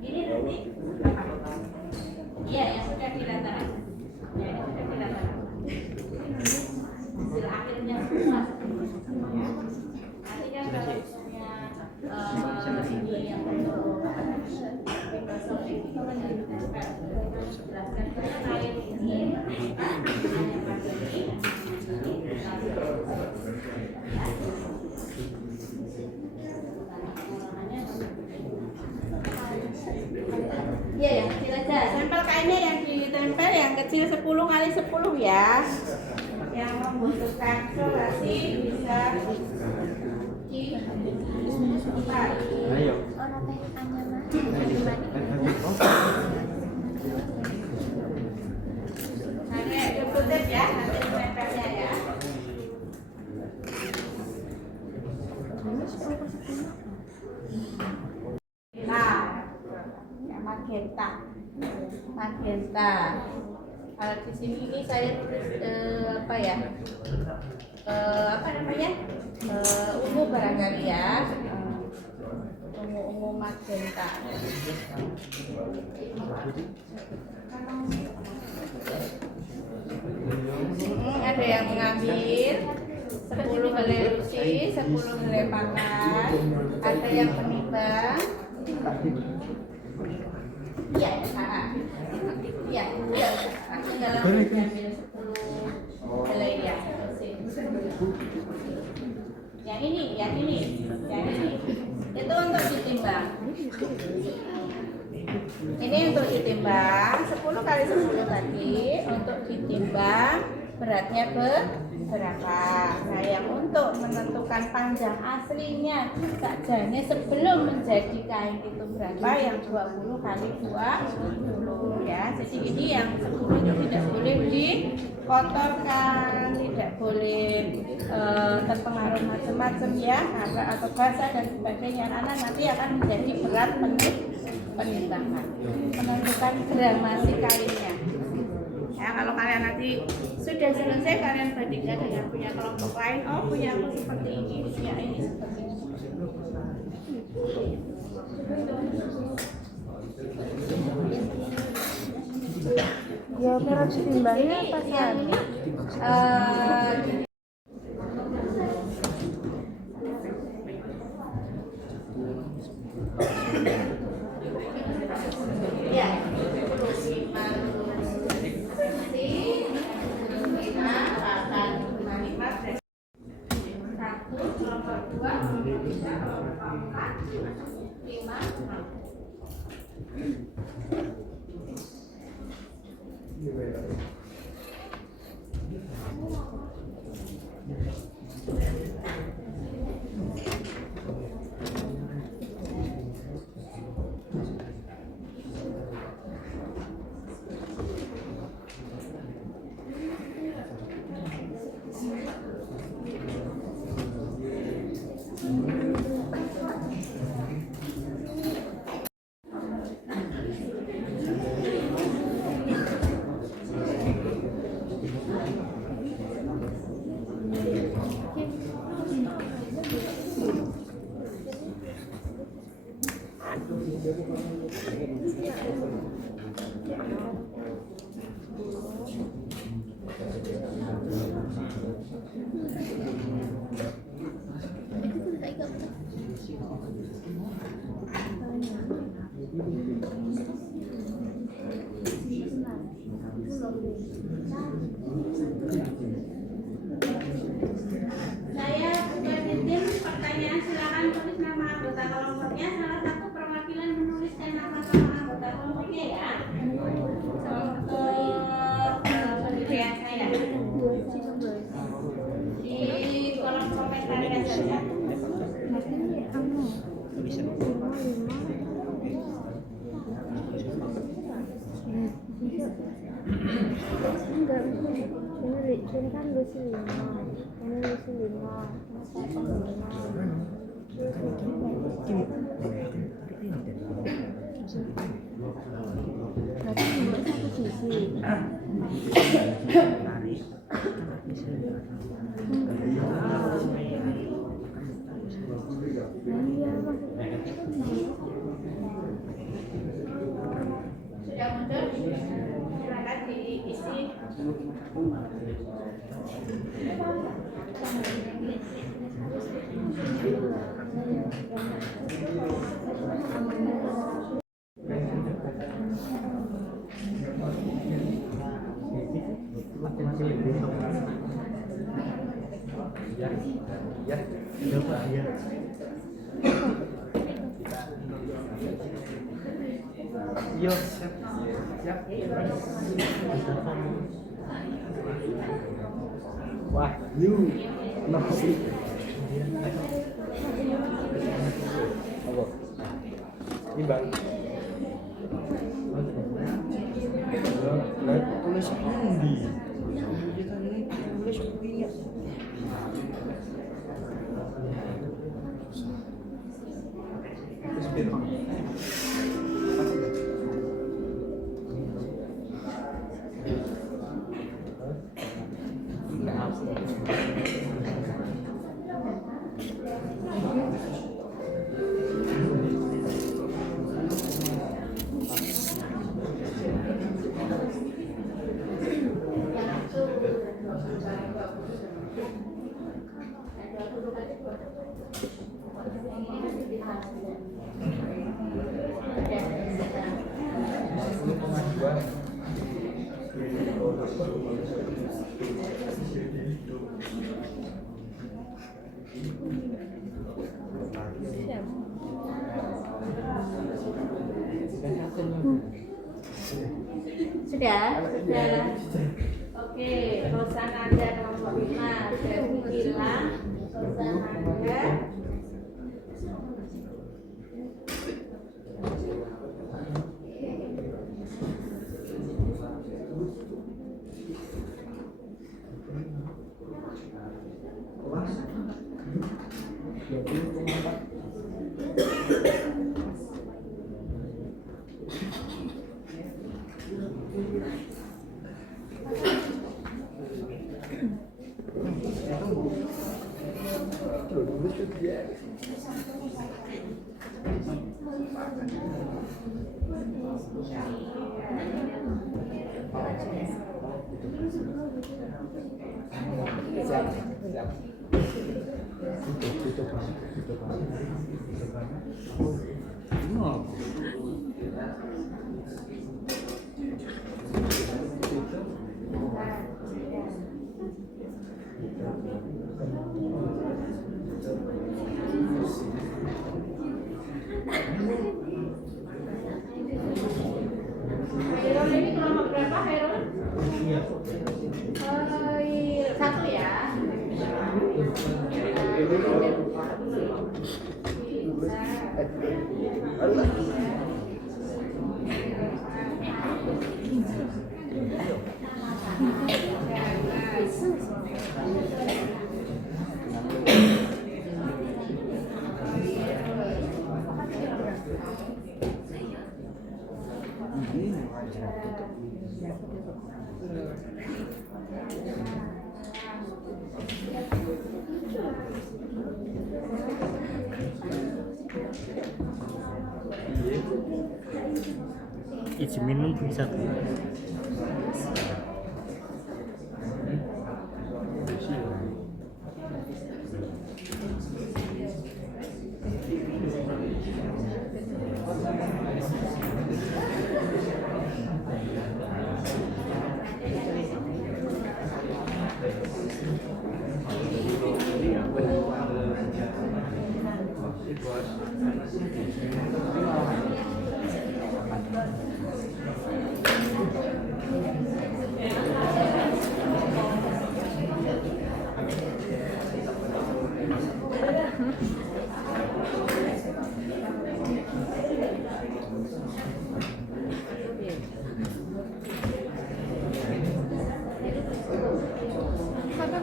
Ini nanti iya yang sudah dilatar. Ya, ini sudah dilatar. Hasil akhirnya semua. Nanti kan kalau misalnya ini yang untuk Microsoft itu kan jelaskan kain ini iya ya, kecil aja. Sampel kainnya yang ditempel yang kecil 10 kali 10 ya. yang membutuhkan solasi bisa dibuat. Ayo. Orang teh hanya mah. Hanya dikutip ya, nanti menempelnya ya. Nah, ya magenta. Magenta. Kalau di sini ini saya tulis apa ya? Apa namanya? Ungu barangkali ya. Ungu magenta. Ada yang mengambil 10 helai rusi, 10 helai pakan. Ada yang menimbang. Iya, iya, iya. Aku dalam mengambil 10 helai ya. Yang ini. Itu untuk ditimbang. Ini untuk ditimbang 10 kali 10 tadi untuk ditimbang beratnya berapa. Nah, yang untuk menentukan panjang aslinya sajanya sebelum menjadi kain itu berapa, yang 20 kali 20 ya. Jadi ini yang 10 itu tidak boleh dikotorkan, tidak boleh terpengaruh macam-macam ya, atau basah dan sebagainya. Anak nanti akan menjadi berat penimbangan, menentukan gramasi kainnya. Ya, kalau kalian nanti sudah selesai, kalian bandingkan dengan punya kelompok lain. Oh, punya aku seperti ini, punya ini seperti ini. Ya, cara ditimbangnya apa sih? Yang ini ya, 'Yo, siap. Wah, you. Nasi. Apa? Ini bang. Lah tulis endi? Kita ini tulis piye? Sudah? Sudah. Oke, perusahaan Anda kelompok 5 saya bilang perusahaan Anda Hairul ini kelompok berapa Hairul? Satu ya. Izin minum bisa tuh.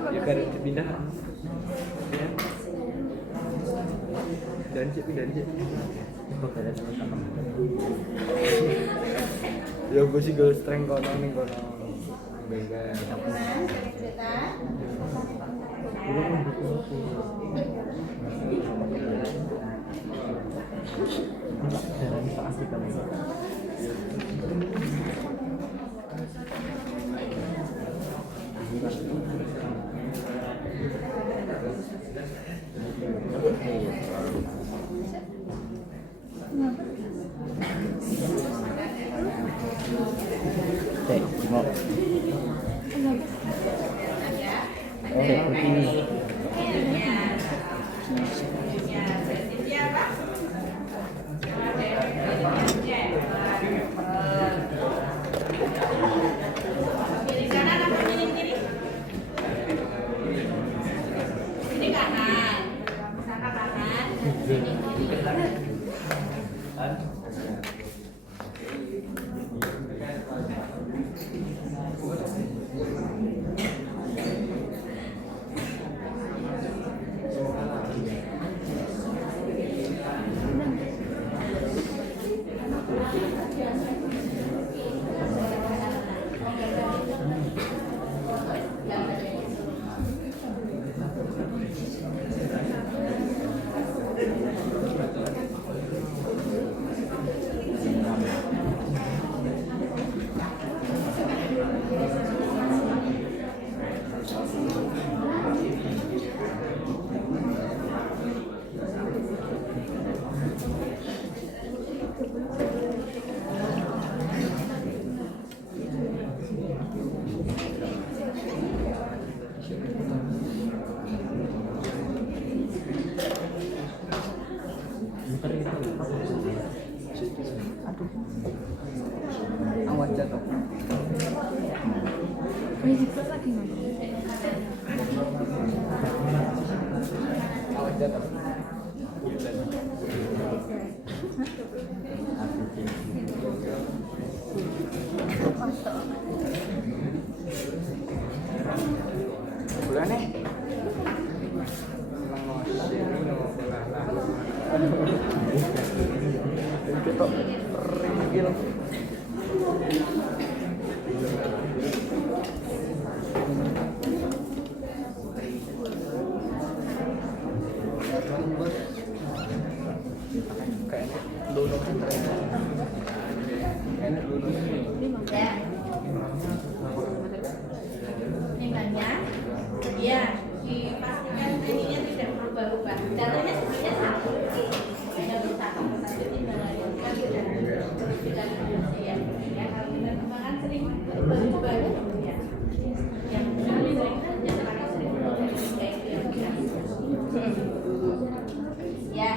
Ya kan pindah. Ya. Dan cek. Ya gue sih gue strength kono ning kono. Bengkel. Kiri kanan apa Awas jatuh. Awas jatuh. Bulan nih. Kita ringgil. Kayaknya dulu kayaknya dulu Ya. Nimbangnya, ya dipastikan ininya tidak berubah-ubah. Datanya sebenarnya satu, yang satu timbangannya kan sudah ya. Ya kalau kita timbangan sering berubah ya. Yang paling sering yang paling sering kayak itu yang kita. Ya,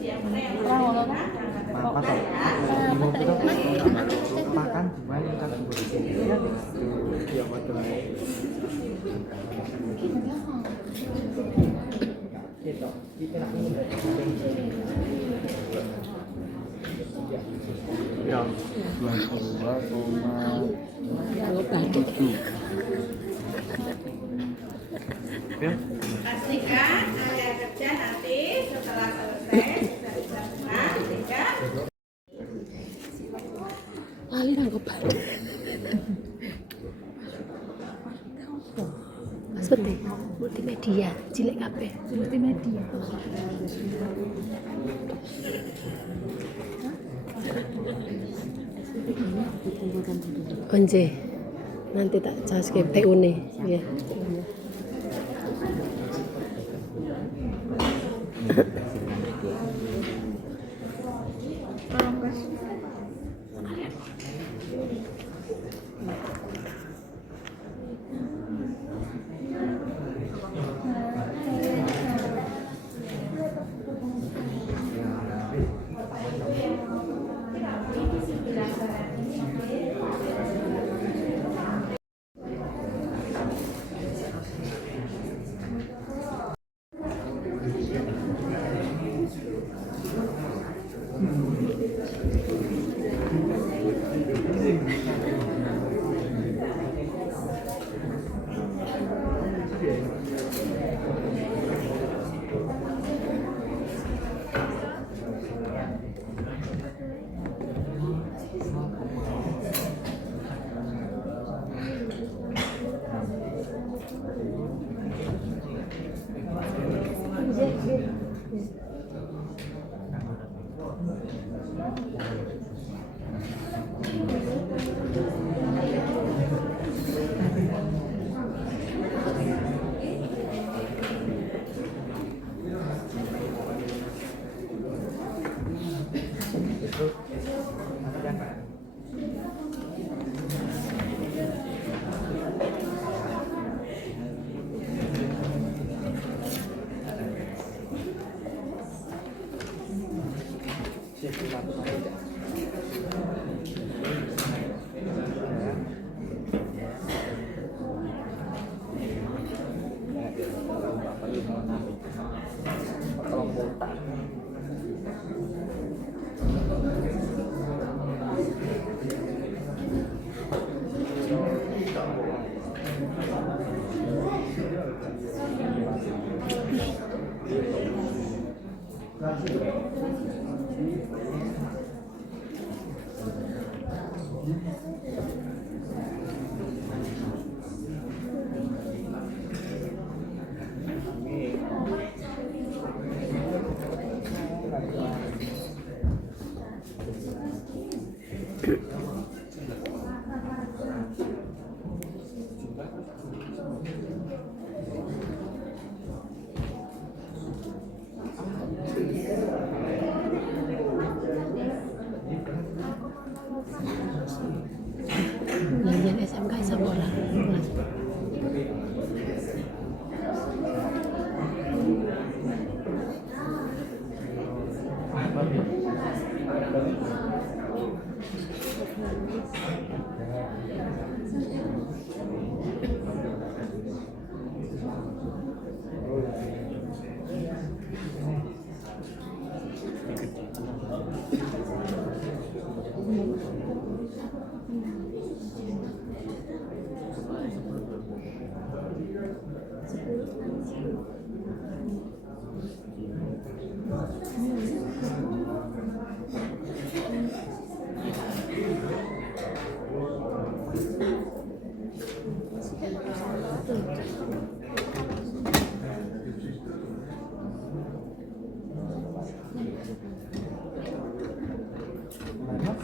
yang mana yang makan gimana kan ya betul gitu ya 22,7 ya pastikan area kerja nanti setelah selesai dari jam 6 hingga lali nang obat. Mas penting multimedia cilik kabeh multimedia. Onje nanti tak cas ke PU nih ya. Belajar SMK Sabola. Apa?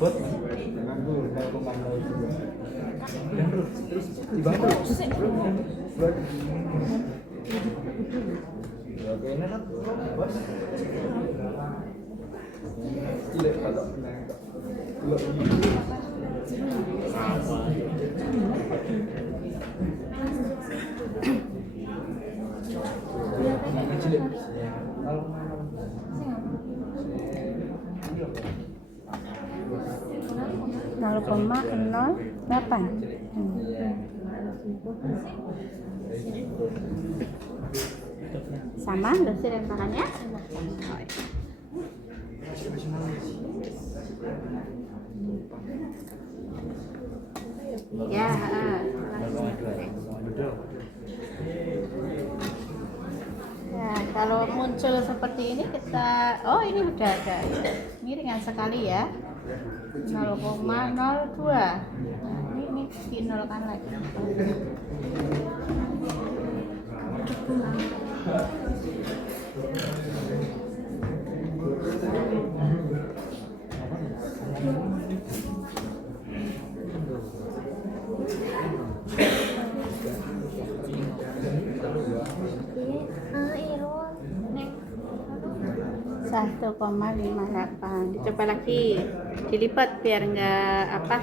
bot dengan tuh 0,02 dan terus dibantu oke ini kan bos cilik kata nol koma nol delapan. Sama dosis lemparannya. Ya, ya, kalau muncul seperti ini kita, oh ini udah ada, ini ringan sekali ya, 0,02. Ini dinolkan lagi. Satu 1,58. Dicoba lagi, dilipat biar enggak apa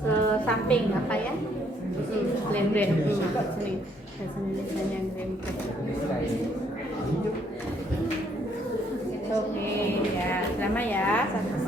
ke samping apa ya, blend sini tulisannya blend. Oke ya, sama ya 1,58.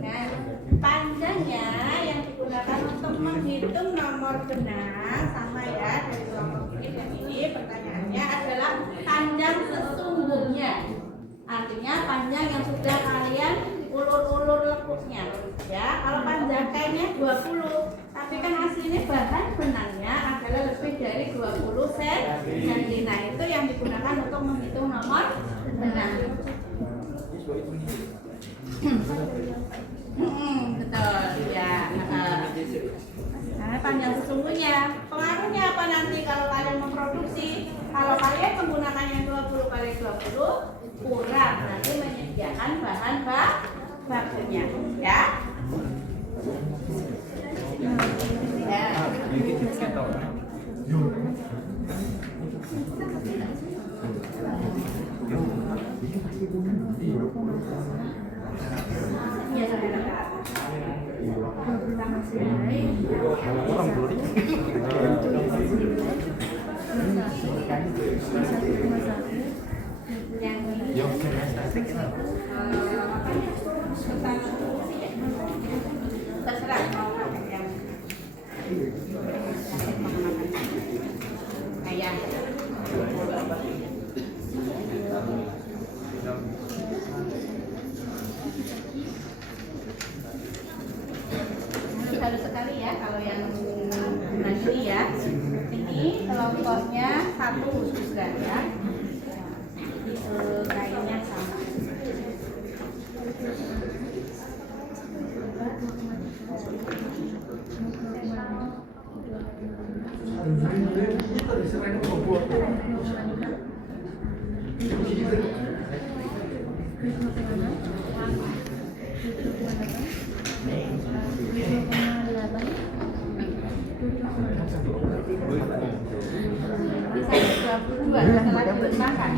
Nah, panjangnya yang digunakan untuk menghitung nomor benang sama ya dari kelompok ini dan ini, pertanyaannya adalah panjang sesungguhnya. Artinya panjang yang sudah kalian ulur-ulur lekuknya ya. Kalau panjang kainnya 20, tapi kan aslinya bahan benangnya adalah lebih dari 20 cm. Nah, itu yang digunakan untuk menghitung nomor benang. Betul ya. Nah, panjang sesungguhnya pengaruhnya apa nanti kalau kalian memproduksi? Kalau kalian menggunakannya 20 kali 20 kurang, nanti menyediakan bahan bakunya ya. Ya. Ya, terserah mau yang ayah. Halus sekali ya kalau yang nanti ya. Ini kelompoknya 1 juga ya. Kainnya sama. dua setelah diletakkan.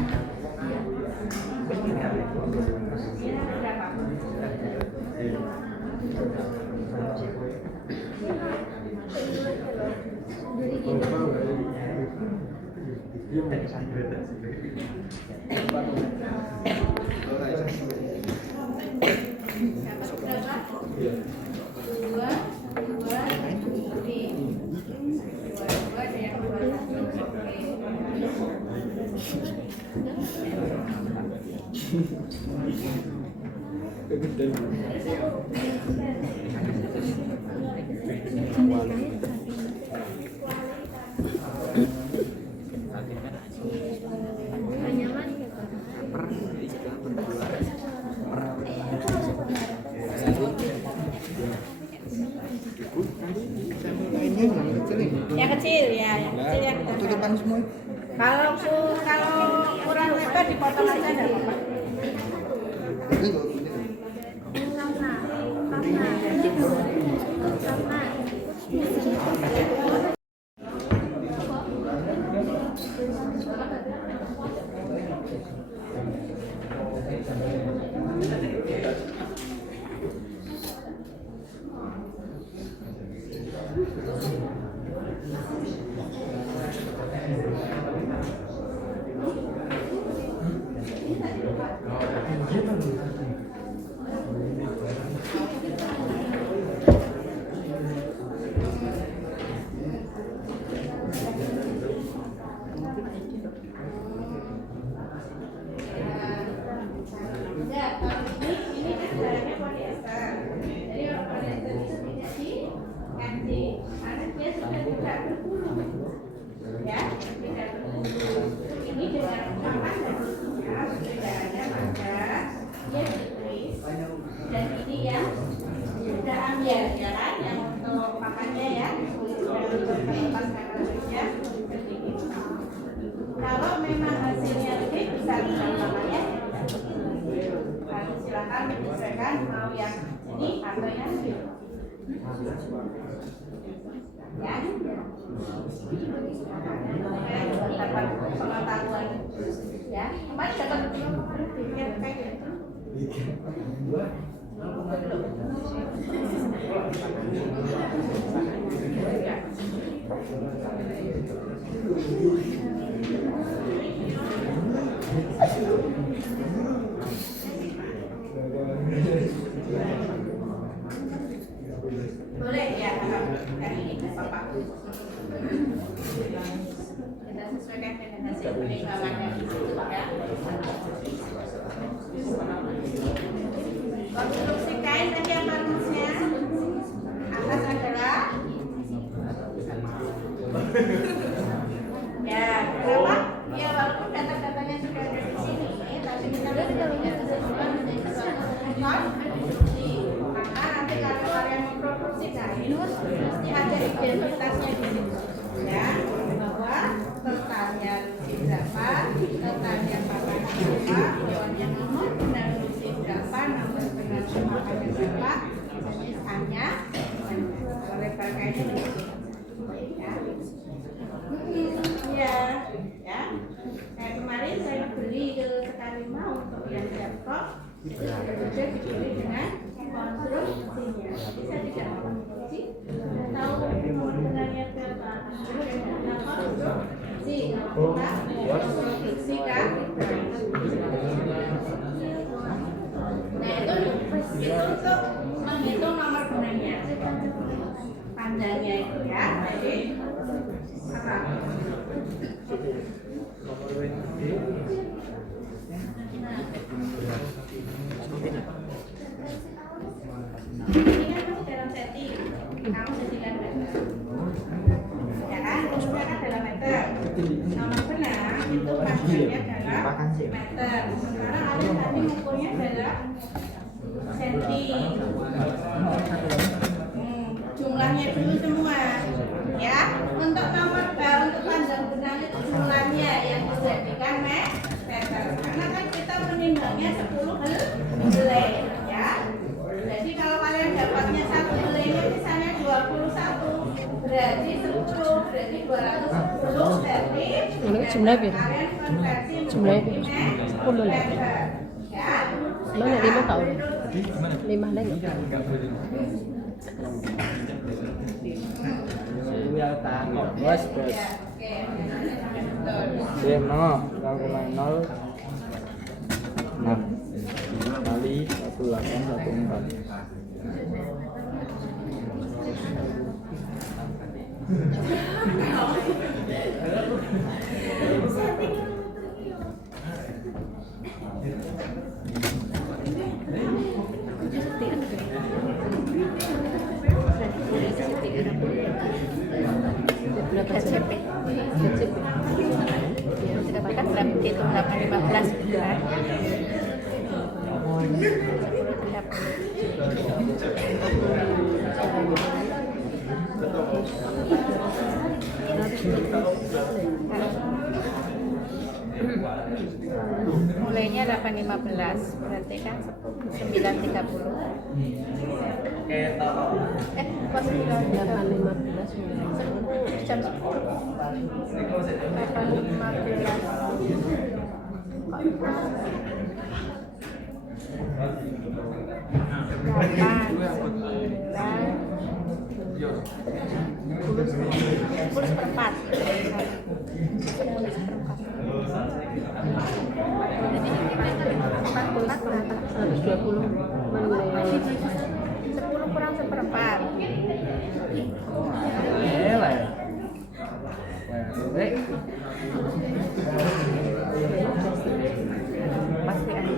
Berapa? Dua, ini. Dua ada yang dua. Yang kecil ya, yang kecil yang Tutupan semua. kalau kurang lebar dipotong aja enggak apa-apa. Ya, ini caranya poliester. Jadi kalau poliester itu tidak diganti karena dia sudah tidak berbulu. Ya, tidak berbulu. Ini dengan papan dan bulunya perbedaannya pada dia ditulis dan ini yang sudah ambil ya kan, yang untuk papannya ya, dan untuk tempat katalognya seperti itu. Kalau memang hasilnya lebih besar namanya. Silakan menyesuaikan mau yang ini atau yang ini. Ya, dapat pengetahuan. Ya, kemarin dapat kayak gitu. Boleh ya, kali ini Bapak. Kita sesuaikan dengan hasil peninggalannya di situ ya. Konstruksi kain tadi apa rumusnya? Atas adalah ya, kenapa? Ya walaupun data-datanya sudah ada di sini, tapi kita tidak sesuai dengan konstruksi. Maka nanti kalau kalian memproduksi kain, mesti ada identitasnya di situ. Ya, bahwa totalnya lusi berapa, totalnya papannya berapa, bawahnya nomor benar lusi berapa, nomor benar papannya berapa, misalnya lebar kainnya begitu. Ya, ya. Kayak kemarin saya beli ke Sekarima untuk yang laptop itu sudah dibeli dengan konstruksinya. Jadi saya tidak konstruksi, sudah tahu penggunanya berapa. Nah, konstruksi, kita konstruksi kan. Nah itu untuk menghitung nomor benangnya, panjangnya itu ya. Jadi apa? Ini kan masih dalam setting, kamu jadikan meter, ya kan? Rumusnya kan dalam meter. Nomor benang itu panjangnya dalam meter. Sekarang Alin tadi ngukurnya dalam senti. Jumlahnya dulu semua, ya. Untuk nomor untuk panjang benang itu jumlahnya yang dijadikan meter. Karena kan kita menimbangnya 10 helai, ya. Jadi kalau kalian dapatnya satu helainya misalnya 21, berarti 10, berarti 210, berarti 3 Jumlah piro? Kalian konversi Jumlahnya menjadi piro? 10 lah. meter. Ya. Mana 5 tahun? 5 lah ya? Iya, tanggung bos. Ya, oke. Betul. Sim no, 0,0 6 kali 1814. Berapa CP. CP? Kita makan berapa hitung 815 gitu kan. Mulainya 815 berarti kan 930. Pas 8.15 jam 10. 120 10 kurang seperempat. Lah ya. Pasti ada.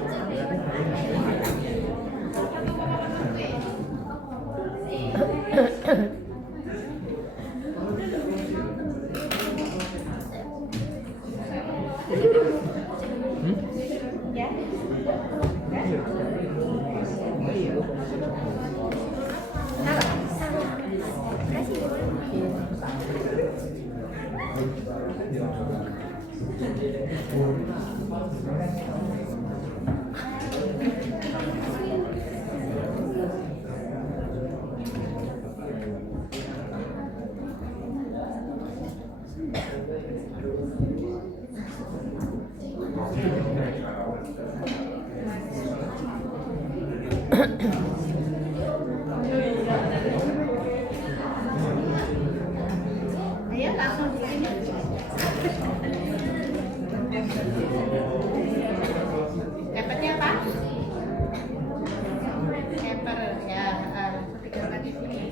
Ya. Salah. Kasih. Ayo langsung di sini. Dapatnya apa? Paper ya, langsung digambar di sini.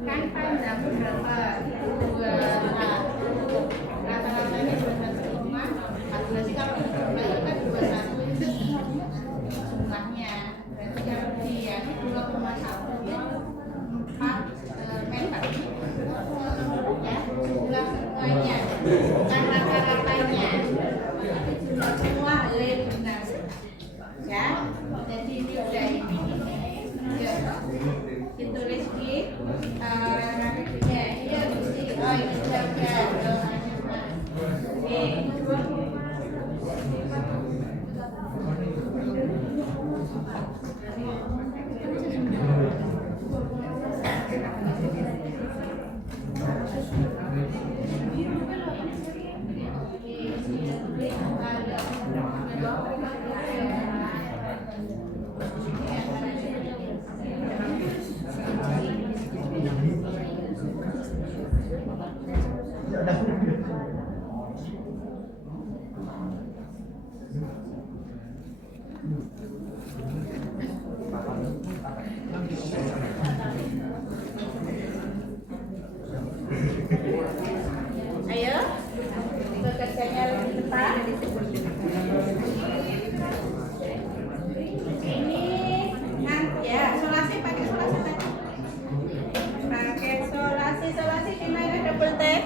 Kan panjang berapa? 2 rata-ratanya 21,5. Berarti kalau itu kan 21 ini jumlahnya. Berarti kalau dia 2,14 meter. Ya, jumlah semuanya. Bukan rata-ratanya. Tapi jumlah semua benar. Ya, jadi ini udah ini. Ya. Ditulis di ya, iya di sini. Oh, ini udah. Oke. Ayo, bekerjanya lebih cepat. Ini ya, solasi pakai solasi tadi. Pakai solasi di mana double tap?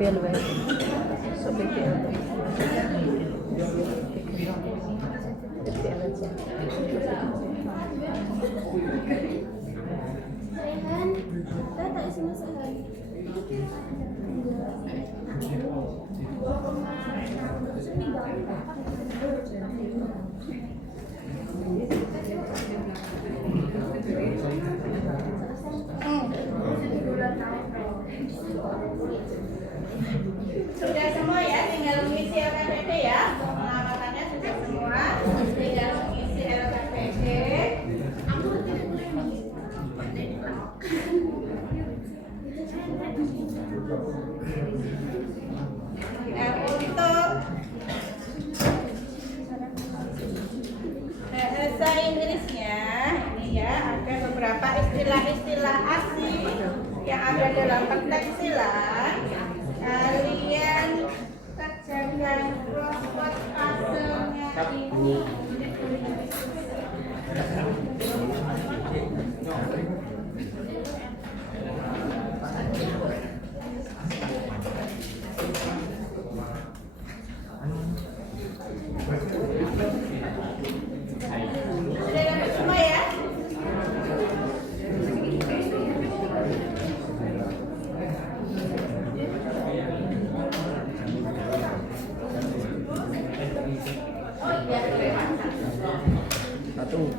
BPL wae. So BPL. BPL aja. Rehan, kita tak isi masalah. Sudah semua ya, tinggal mengisi LKPD ya. Pengalamannya sudah semua, tinggal mengisi LKPD. Untuk bahasa Inggrisnya ini ya, ada beberapa istilah-istilah asing yang ada dalam konteks silang. Kalian kerjakan robot puzzle-nya ini. Sudah dapat semua ya? Oh iya, Satu.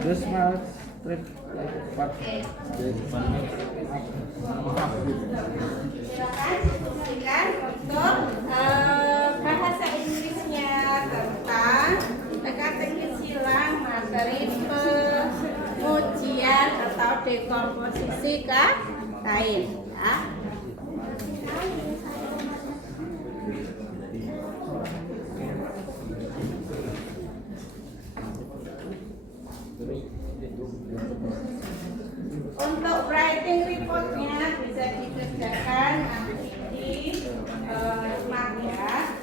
Dua small strip empat. silakan diskusikan untuk bahasa Inggrisnya tentang teka-teki silang, materi pengujian atau dekomposisi kain ya. Untuk writing reportnya bisa dikerjakan nanti di rumah ya.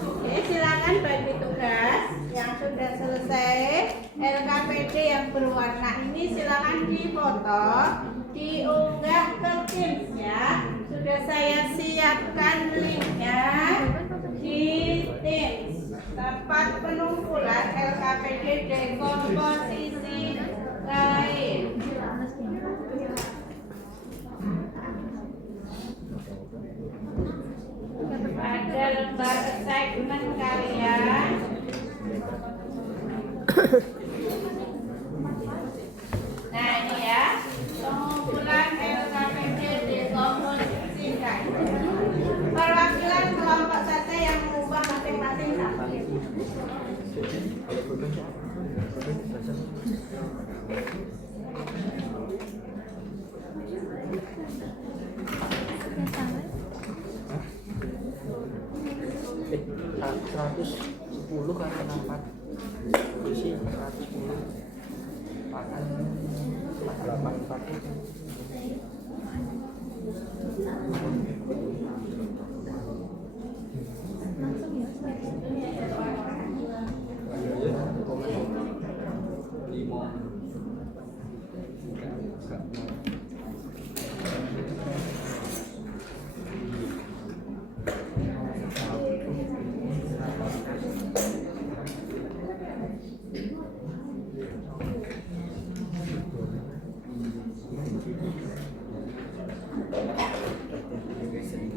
Oke, silakan bagi tugas yang sudah selesai LKPD yang berwarna ini silakan difoto, diunggah ke Teams ya. Sudah saya siapkan linknya di Teams. Tempat penumpulan LKPD dekomposisi kain. Ada lembar assignment kalian. Nah ini ya, pengumpulan LKPD dekomposisi kain. Perwakilan kelompok saja yang mengubah masing-masing satu. Seratus 110 kan 4 isi 110 pakan 8 pakai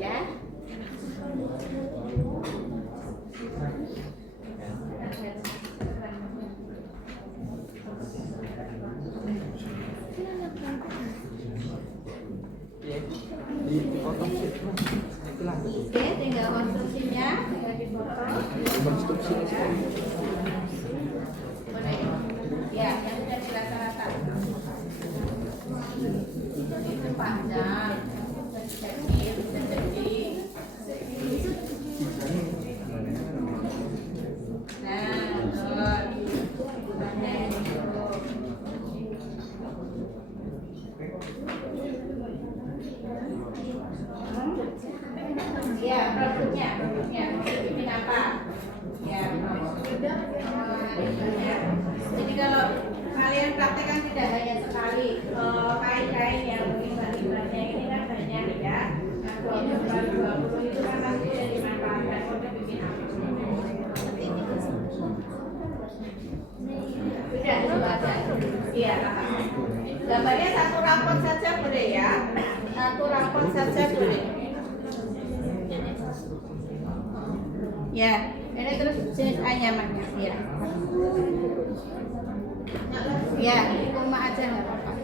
Ya. Dipotong sih. Itulah. Oke, tinggal konstruksinya, tinggal dipotong. Konstruksi Boleh. Ya, yang sudah di rata-rata. Itu panjang. Bisa jadi. Nah, betul. Panjang itu. Ya, produknya bikin apa? Ya, jadi kalau kalian praktekkan tidak hanya sekali, kain-kain yang limbah-limbahnya ini kan banyak ya. Nah, 20 itu kan nanti sudah dimanfaatkan untuk bikin apa? Sudah itu ada. Iya, gambarnya satu rapot saja boleh ya. Satu rapot saja boleh. Ya, ini terus jenis anyamannya, ya. Ya, cuma aja nggak apa-apa.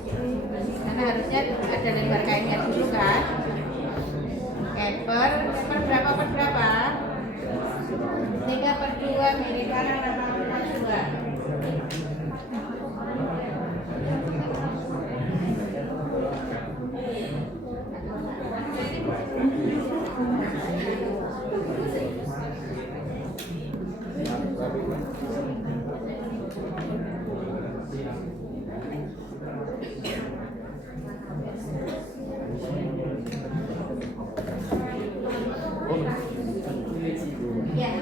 Karena harusnya ada lebar kainnya dulu kan. Per berapa per berapa? 3/2 milik kanan 8/2. Ya.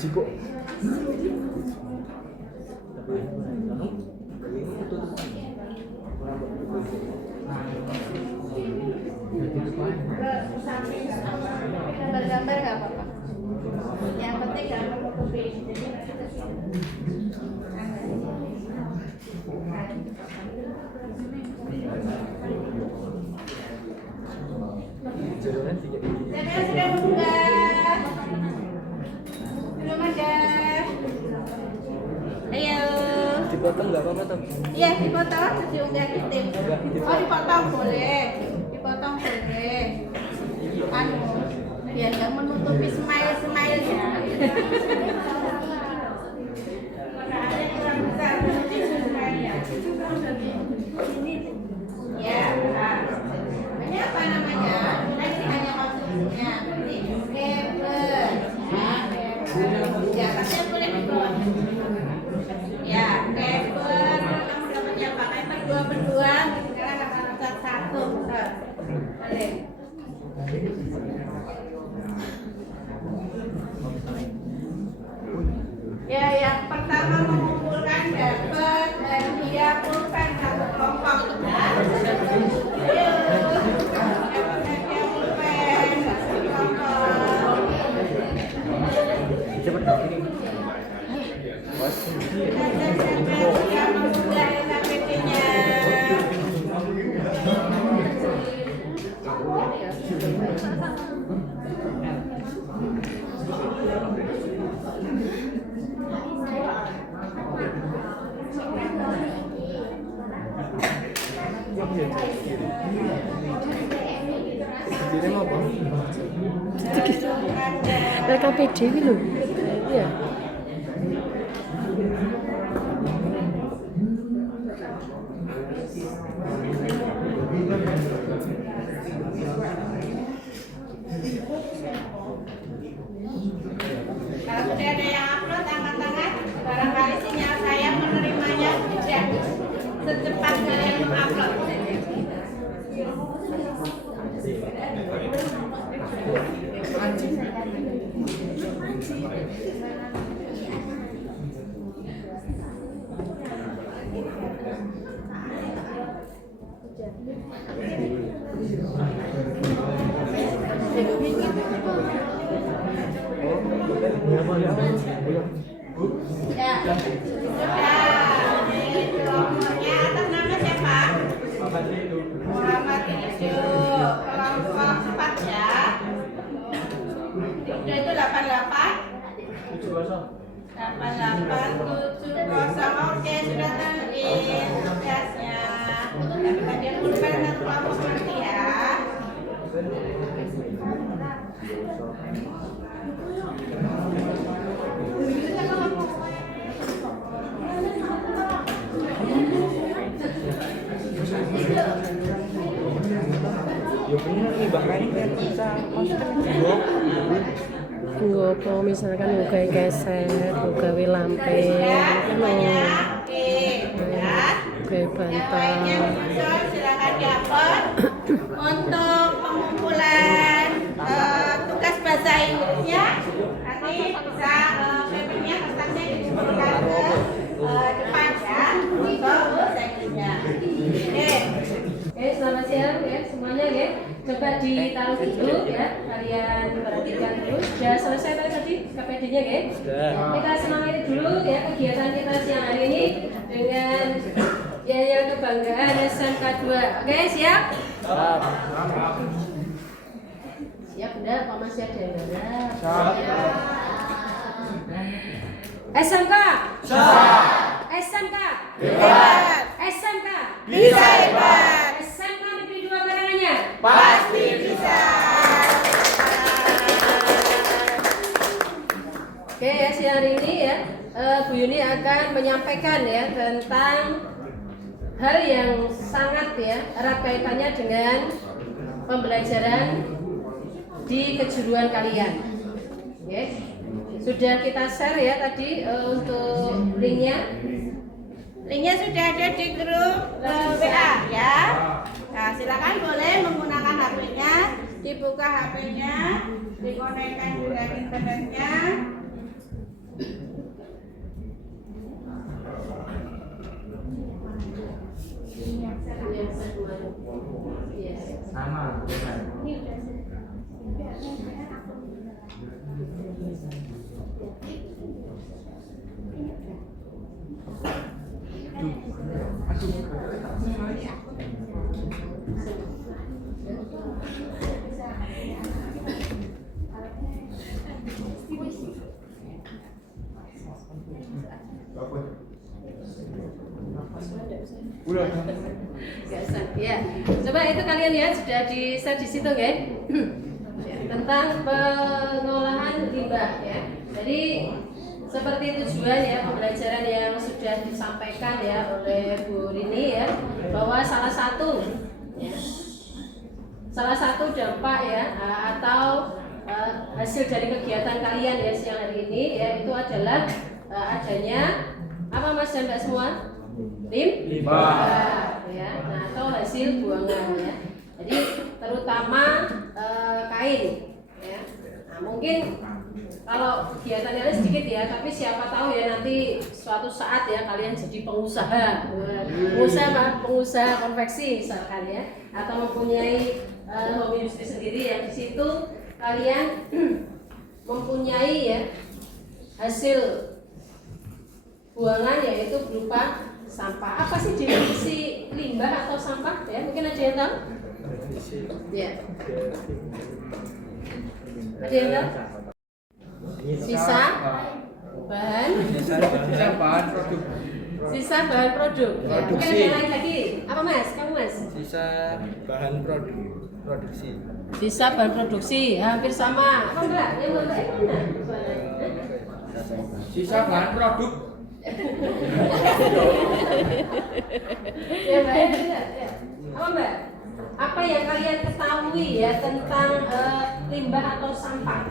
Jiko. Gambar-gambar nggak apa-apa. Yang penting gambar fotokopi. Jalan tiga ini. Saya sudah membuka. Belum ada. Ayo. Dipotong nggak apa-apa toh? Iya, dipotong terus diunggah di tim. Oh, dipotong boleh. Dipotong boleh. Anu, biar nggak menutupi smile ya. Ada kurang besar menutupi smile-nya. Ya, nah. Ini apa namanya? Nah, ini hanya konstruksinya. Ini lebar. Ya, pasnya boleh di bawah. Ya, lebar. Kamu dapatnya pakai per 2/2. Sekarang rata-rata 1. Boleh. Ya, yang pertama mengumpulkan dapat hadiah pulpen 1 kelompok. Nah, ayo. Hadiah pulpen 1 kelompok. Cepat dong ini. Yang membuka SKPD-nya. Dikirim apa? LKPD ini loh. Iya. Kalau sudah ada yang upload, angkat tangan. Barangkali sinyal saya menerimanya tidak secepat kalian mengupload. Ya, sudah. Itu nomornya atas nama siapa? Muhammad Ridho. Kelompok 4 ya. Udah itu 88. 8870. Oke, sudah terlihat tugasnya. Tapi bagian pulpen dan kelompok nanti ya. Ya bener nih bahkan kan bisa masukin Tunggu apa misalkan gawe keset, gawe lampe, Banyak. Oke, ya. gawe Yang lainnya bantal. muncul silakan diupload. Untuk pengumpulan tugas bahasa Inggrisnya nanti bisa papernya kertasnya dikumpulkan ke depan ya untuk bahasa Inggrisnya. Oke. Oke, selamat siang ya semuanya ya. Coba ditaruh dulu ya. Kalian perhatikan dulu. Sudah selesai tadi KPD-nya ya? Sudah. Kita semangati dulu ya kegiatan kita siang hari ini dengan Yaya Kebanggaan SMK 2. Oke, siap? Siap, udah Pak masih ada yang benar? SMK? SMK? Hebat. SMK? Bisa hebat. SMK Negeri 2 Karanganyar? Pasti bisa. Oke ya, siang hari ini ya Bu Yuni akan menyampaikan ya tentang hal yang sangat ya erat kaitannya dengan pembelajaran di kejuruan kalian. Oke. Sudah kita share ya tadi untuk linknya. Linknya sudah ada di grup WA ya. Nah, silakan boleh menggunakan HP-nya, dibuka HP-nya, dikonekkan dengan internetnya. Sama. Ya, coba itu kalian lihat sudah di share di situ ya. Ya, tentang pengolahan limbah ya. Jadi seperti tujuan ya pembelajaran yang sudah disampaikan ya oleh Bu Rini ya, bahwa salah satu dampak ya atau hasil dari kegiatan kalian ya siang hari ini ya itu adalah adanya apa Mas dan Mbak semua? Limbah ya, nah atau hasil buangan ya. Jadi terutama kain ya. Nah, mungkin kalau kegiatannya sedikit ya, tapi siapa tahu ya nanti suatu saat ya kalian jadi pengusaha konveksi misalkan ya, atau mempunyai hobi bisnis sendiri yang di situ kalian mempunyai ya hasil buangan yaitu berupa sampah. Apa sih definisi limbah atau sampah ya? Mungkin ada yang tahu? Ya. Ada yang tahu? Sisa bahan Sisa bahan produk Sisa bahan produk. Ya, mungkin Produksi. ada yang lain lagi. Apa Mas? Kamu Mas? Sisa bahan produksi. Sisa bahan produksi, hampir sama. Apa Mbak? Yang Mbak ini mana? Sisa bahan produk. Ya Mbak, ya. Apa Mbak? Apa yang kalian ketahui ya tentang limbah atau sampah?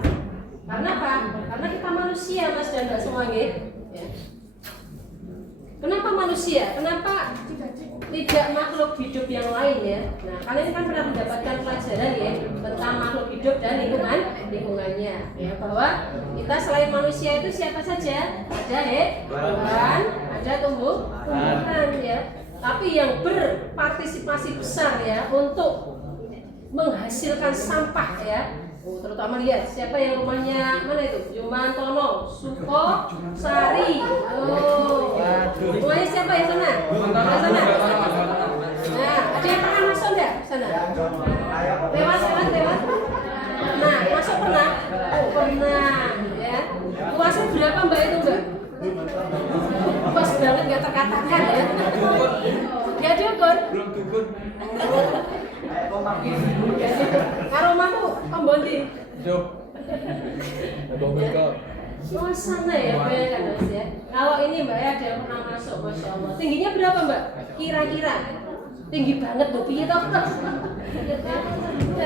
Karena apa? Karena kita manusia Mas dan Mbak semua ya. Kenapa manusia? Kenapa tidak makhluk hidup yang lain ya? Nah, kalian kan pernah mendapatkan pelajaran ya tentang makhluk hidup dan lingkungannya ya, bahwa kita selain manusia itu siapa saja? Ada hewan, ada tumbuhan ya. Tapi yang berpartisipasi besar ya untuk menghasilkan sampah ya. Terutama lihat siapa yang rumahnya mana itu? Jumantono, Suko, Sari. Rumahnya siapa yang sana? Yang sana. Nah, ada yang pernah masuk enggak sana? Lewat. Nah, masuk pernah? Oh, pernah ya. Puasnya berapa Mbak itu Mbak? Puas banget nggak terkatakan ya. Nggak diukur. Belum diukur. Karo omahmu Kombondi. Jo. Bongko. Suasana ya bayangkan Mas ya. Kalau ini Mbak ya ada yang pernah masuk, Masya Allah. Tingginya berapa Mbak? Kira-kira? Tinggi banget tuh, piye toh? Nggak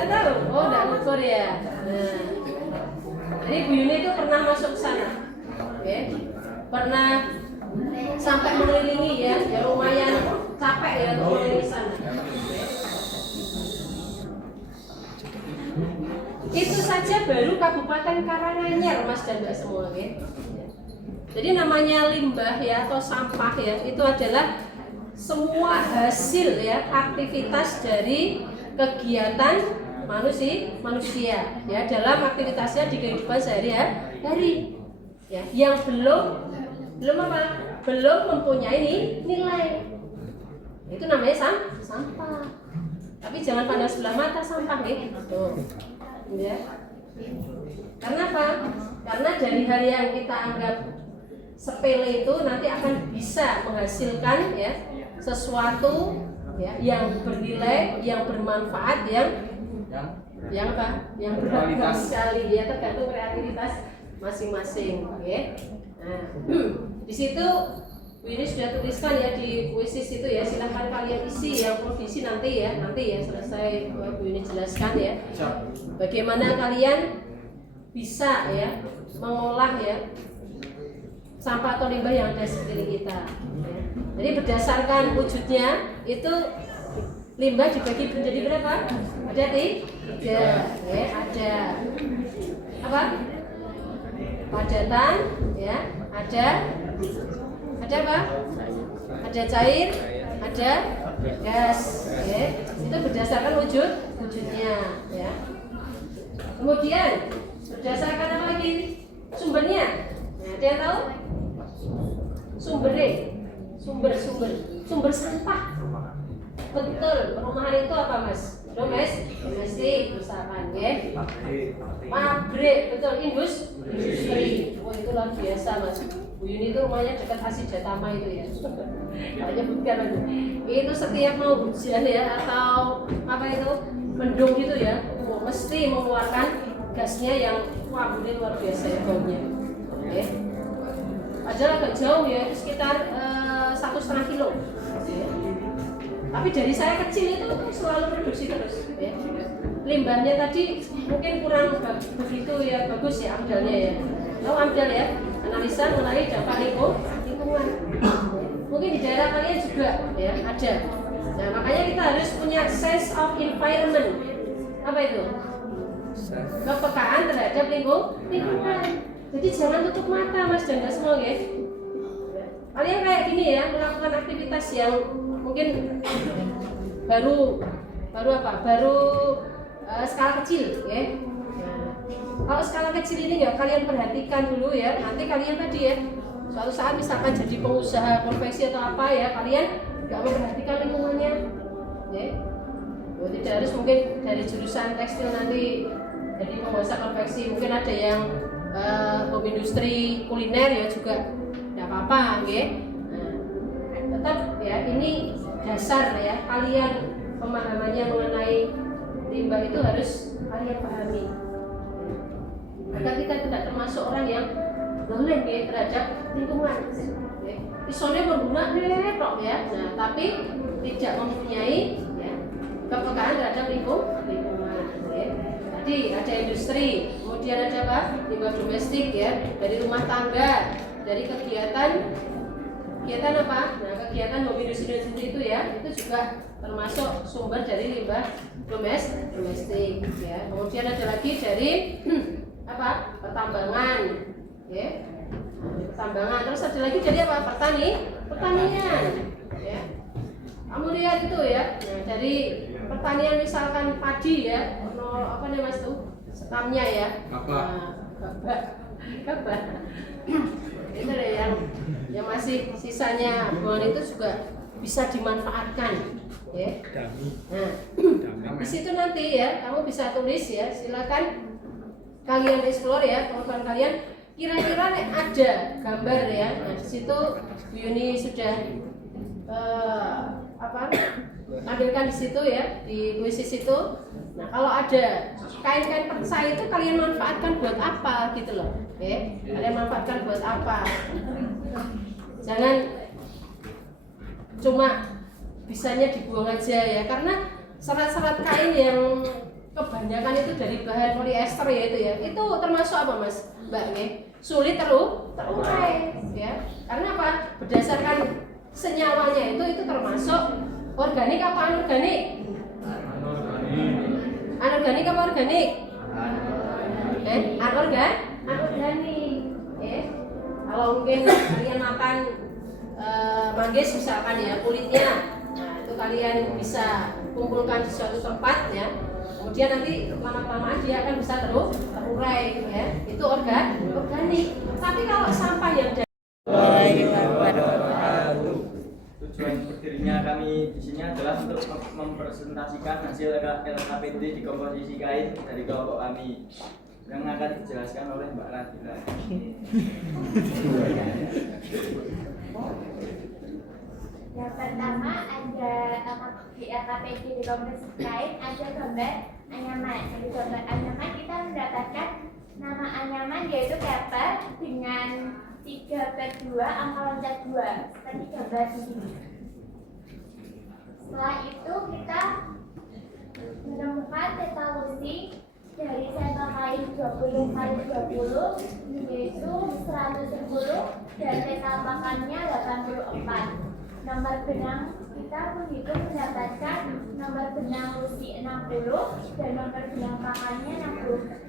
tahu. Oh, nggak ukur ya. Nah, jadi Bu Yuni itu pernah masuk ke sana, oke? Pernah sampai mengelilingi ya lumayan capek ya untuk mengelilingi sana. Itu saja baru Kabupaten Karanganyar Mas dan Mbak semua ya. Jadi namanya limbah ya atau sampah ya itu adalah semua hasil ya aktivitas dari kegiatan manusia ya dalam aktivitasnya di kehidupan sehari-hari ya yang belum mempunyai nilai. Itu namanya sampah. Tapi jangan pandang sebelah mata sampah nih. Tuh. Ya. Karena apa? Karena dari hal yang kita anggap sepele itu nanti akan bisa menghasilkan ya sesuatu ya yang bernilai, yang bermanfaat, yang apa? Yang beragam sekali ya tergantung kreativitas masing-masing. Oke. Nah, di situ Bu ini sudah tuliskan ya di puisis itu ya, silahkan kalian isi yang provisi nanti ya selesai Bu ini jelaskan ya bagaimana kalian bisa ya mengolah ya sampah atau limbah yang ada di sekeliling kita ya. Jadi berdasarkan wujudnya itu limbah dibagi menjadi berapa? Ada tiga ya, ada apa? Padatan ya, ada apa? Ada cair, ada gas, ya. Itu berdasarkan wujudnya, ya. Kemudian berdasarkan apa lagi? Sumbernya. Nah, ada yang tahu? Sumber sampah. Betul. Perumahan itu apa Mas? Domestik, usahakan, ya. Pabrik, betul. Industri. Oh itu luar biasa Mas. Bu Yuni itu rumahnya dekat Asidjatama itu ya. Banyak bukan itu setiap mau hujan ya atau apa itu mendung gitu ya, mesti mengeluarkan gasnya yang wah ini luar biasa ya baunya. Oke. Padahal agak jauh ya, itu sekitar 1,5 kilo. Ya. Tapi dari saya kecil itu selalu produksi terus. Ya. Limbahnya tadi mungkin kurang begitu ya bagus ya amdalnya ya. Tahu amdal ya? Analisa mengenai dampak lingkungan. Mungkin di daerah kalian juga ya ada. Nah makanya kita harus punya sense of environment. Apa itu? Kepekaan terhadap lingkungan. Jadi jangan tutup mata Mas dan Mbak semua ya. Kalian kayak gini ya melakukan aktivitas yang mungkin baru skala kecil ya. Kalau skala kecil ini nggak kalian perhatikan dulu ya, nanti kalian tadi ya suatu saat misalkan jadi pengusaha konveksi atau apa ya, kalian nggak memperhatikan lingkungannya ya. Tidak harus mungkin dari jurusan tekstil nanti jadi pengusaha konveksi, mungkin ada yang industri kuliner ya juga nggak apa-apa ya. Nah, tetap ya ini dasar ya, kalian pemahamannya mengenai limbah itu harus kalian pahami agar kita tidak termasuk orang yang dolen ya terhadap lingkungan ya. Isone menggunakan tok ya, nah tapi tidak mempunyai ya kepekaan terhadap lingkungan ya. Jadi ada industri, kemudian ada apa? Limbah domestik ya, dari rumah tangga, dari kegiatan apa? Nah, kegiatan hobi industri itu ya, itu juga termasuk sumber dari limbah domestik ya. Kemudian ada lagi dari apa? Pertambangan ya. Pertambangan, terus ada lagi dari apa? Pertanian ya. Kamu lihat itu ya. Nah, dari pertanian misalkan padi ya, apa namanya Mas tuh? Sekamnya ya. Gabah. Itu deh yang masih sisanya buang itu juga bisa dimanfaatkan ya. Nah, di situ nanti ya kamu bisa tulis ya, silakan kalian explore ya, teman-teman kalian kira-kira ada gambar ya. Nah, di situ Bu Yuni sudah tampilkan di situ ya, di puisi situ. Nah, kalau ada kain-kain perca itu kalian manfaatkan buat apa gitu loh. Oke, kalian manfaatkan buat apa? Jangan cuma bisanya dibuang aja ya, karena serat-serat kain yang kebanyakan itu dari bahan polyester ya itu ya. Itu termasuk apa Mas? Mbak ya? Sulit terurai ya. Karena apa? Berdasarkan senyawanya itu termasuk organik apa anorganik? Anorganik apa organik? Anorganik. Kalau mungkin kalian makan manggis misalkan ya, kulitnya, nah itu kalian bisa kumpulkan di suatu tempat ya. Kemudian nanti lama-kelamaan dia akan bisa terurai gitu ya. Itu organik. Tapi kalau sampah yang Tujuan berdirinya kami di sini adalah untuk mempresentasikan hasil LKPD di komposisi kain dari kelompok kami yang akan dijelaskan oleh Mbak Radila. Yang pertama ada di LKPD di komposisi kain ada gambar anyaman. Dari gambar anyaman kita mendapatkan nama anyaman yaitu kapal dengan 3/2 angka loncat 2 seperti gambar di sini. Setelah itu kita menemukan tetalusi dari sampel kain 20x20 yaitu 110 dan total pakannya 84. Nomor benang kita menghitung mendapatkan nomor benang lusi 60 dan nomor benang pakannya 60.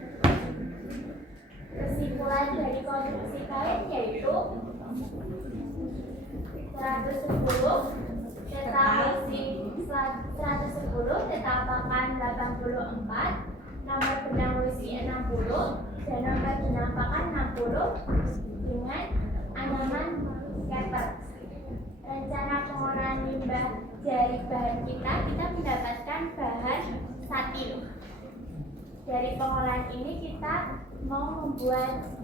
Kesimpulan dari konstruksi kain yaitu 110 tetalusi 110 tetapakan 84, nomor benang lusi 60 dan nomor benang pakan 60 dengan anyaman scatter. Rencana pengolahan limbah dari bahan kita mendapatkan bahan satin. Dari pengolahan ini kita mau membuat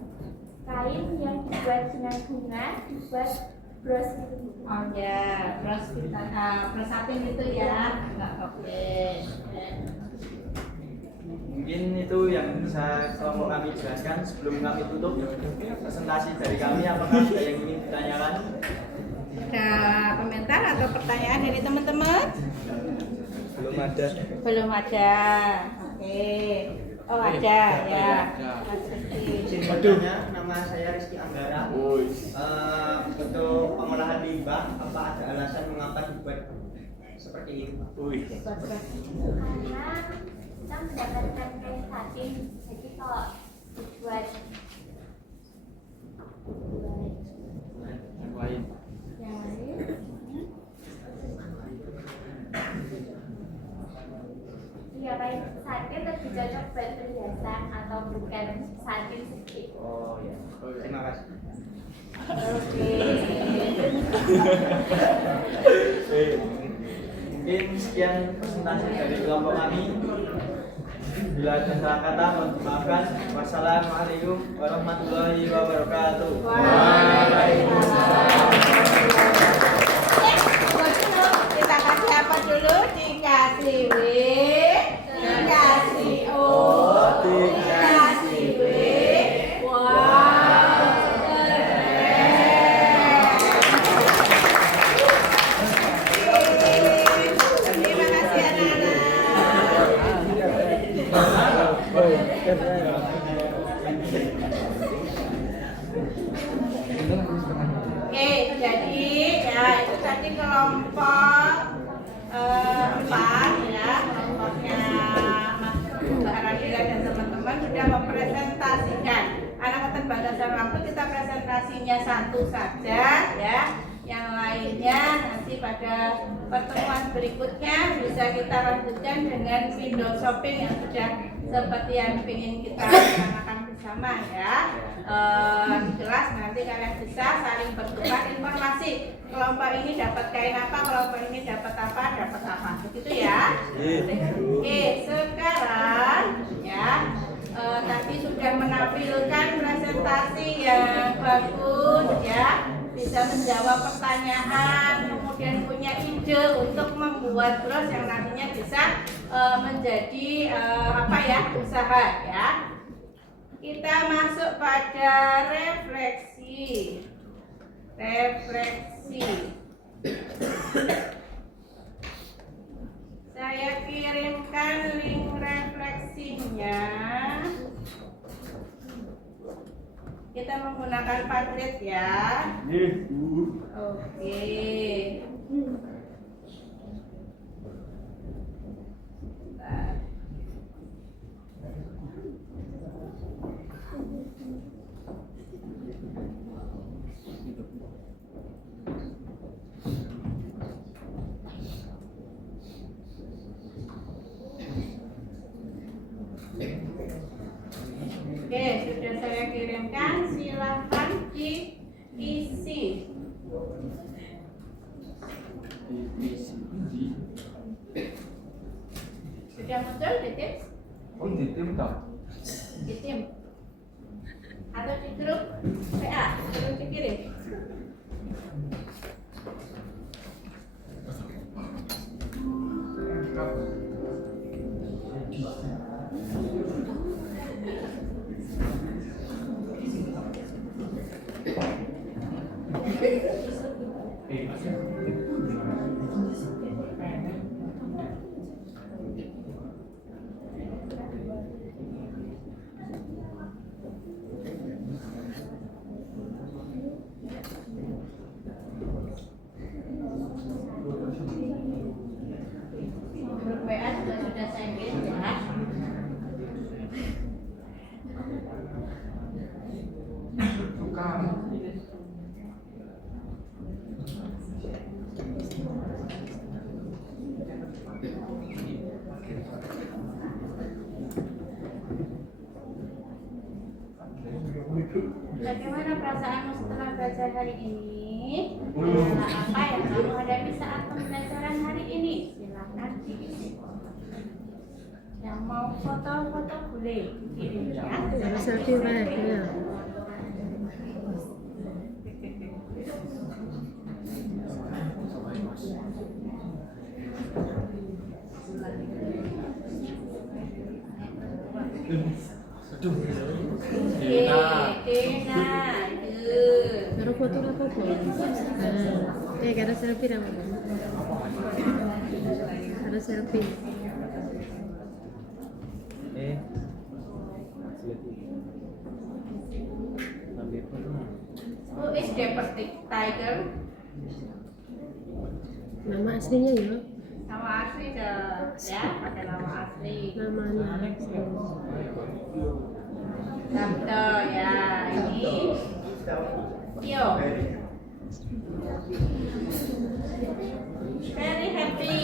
kain yang dibuat dengan bunga, dibuat bros. Oh ya, bros satin itu ya. Oke. Mungkin itu yang bisa kelompok kami jelaskan sebelum kami tutup presentasi dari kami. Apakah ada yang ingin ditanyakan? Ada komentar atau pertanyaan dari teman-teman? Belum ada. Belum ada. Oke. Oh ada ya. Izin bertanya, nama saya Rizky Anggara. Untuk pengolahan limbah, apa ada alasan mengapa dibuat seperti ini? Karena kita mendapatkan kain satin, jadi kalau dibuat Yang lain. iya kain satin lebih cocok buat perhiasan atau bukan satin sedikit. Oh ya, terima kasih. Mungkin sekian presentasi dari kelompok kami. Bila ada salah kata mohon dimaafkan. Wassalamualaikum warahmatullahi wabarakatuh. Waalaikumsalam. dulu dikasih W, dikasih O, dikasih W. Wow, keren. Terima kasih anak-anak. Oke, jadi ya itu tadi kelompok 4 ya, kelompoknya Mbak Radila dan teman-teman sudah mempresentasikan. Anak keterbatasan waktu kita presentasinya satu saja ya. Yang lainnya nanti pada pertemuan berikutnya bisa kita lanjutkan dengan window shopping yang sudah seperti yang ingin kita laksanakan bersama ya. Di kelas nanti kalian bisa saling bertukar informasi. Kelompok ini dapat kain apa, kelompok ini dapat apa, begitu ya. Oke, sekarang ya tadi sudah menampilkan presentasi yang bagus ya, bisa menjawab pertanyaan, kemudian punya ide untuk membuat bros yang nantinya bisa menjadi usaha ya. Kita masuk pada refleksi. Saya kirimkan link refleksinya. Kita menggunakan Padlet ya. Oke. Oke, sudah saya kirimkan, silahkan diisi. Sudah muncul di tim? Oh, di tim toh? Di tim atau di grup PA, belum dikirim. Grup WA juga sudah saya kirim ya. Bagaimana perasaanmu setelah belajar hari ini? Kendala apa yang kamu hadapi saat pembelajaran hari ini? Silakan diisi. Yang mau foto-foto boleh kirim ya. Selfie Pak, ya. Taruh foto apa po? Kada selfie naman. Kada selfie. Who is Deputy Tiger? Nama aslinya ya? Nama asli dong, ya, pakai nama asli. Namanya. Sabdo ya, ini Tio. Very happy.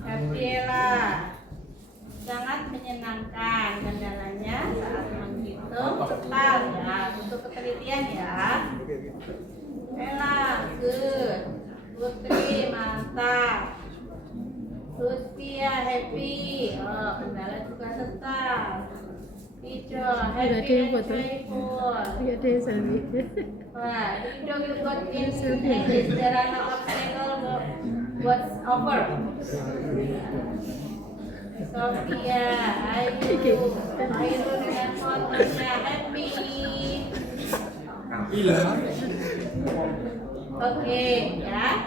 Happy lah. Sangat menyenangkan. Kendalanya saat menghitung total ya, untuk ketelitian ya. Ella, good. Putri, mantap. Lucia, happy. Oh, kendala juga tetap. Rido, Nggak ada yang foto. joyful. Nggak ada yang selfie. Wah, Rido will continue and there are no obstacle what's over. Sophia, Ayu dengan fotonya happy. Oke, ya.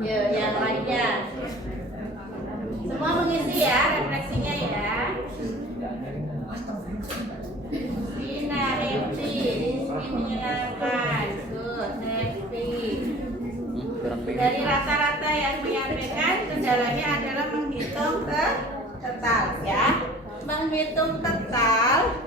Yuk, yang lainnya. Semua mengisi ya, refleksinya ya. Rina, happy, Rizky menyenangkan, good, happy. Dari rata-rata yang menyampaikan, kendalanya adalah menghitung total ya. Menghitung total.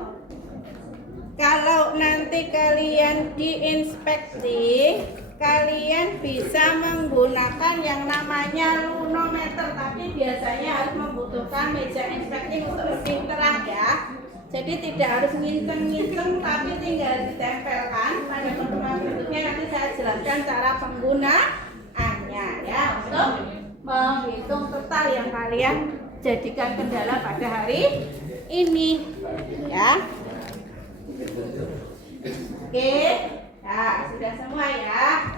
Kalau nanti kalian diinspeksi, kalian bisa menggunakan yang namanya lunometer, tapi biasanya harus membutuhkan meja inspeksi untuk lebih terang ya. Jadi tidak harus ngitung-ngitung, tapi tinggal ditempelkan pada pertemuan berikutnya. Nanti saya jelaskan cara penggunaannya ya, untuk menghitung total yang kalian jadikan kendala pada hari ini ya. Oke, ya sudah semua ya.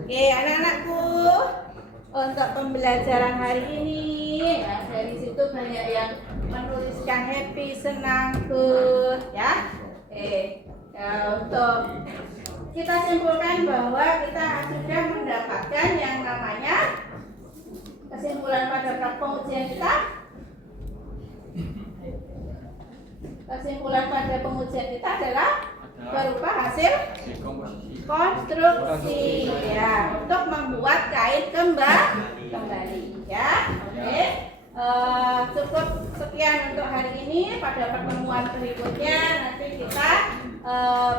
Oke, anak-anakku, untuk pembelajaran hari ini ya, dari situ banyak yang menuliskan happy, senang, good ya. Untuk kita simpulkan bahwa kita sudah mendapatkan yang namanya kesimpulan pada pengujian kita. Kesimpulan pada pengujian kita adalah berupa hasil konstruksi ya, untuk membuat kain kembali ya. Oke. Cukup sekian untuk hari ini. Pada pertemuan berikutnya nanti kita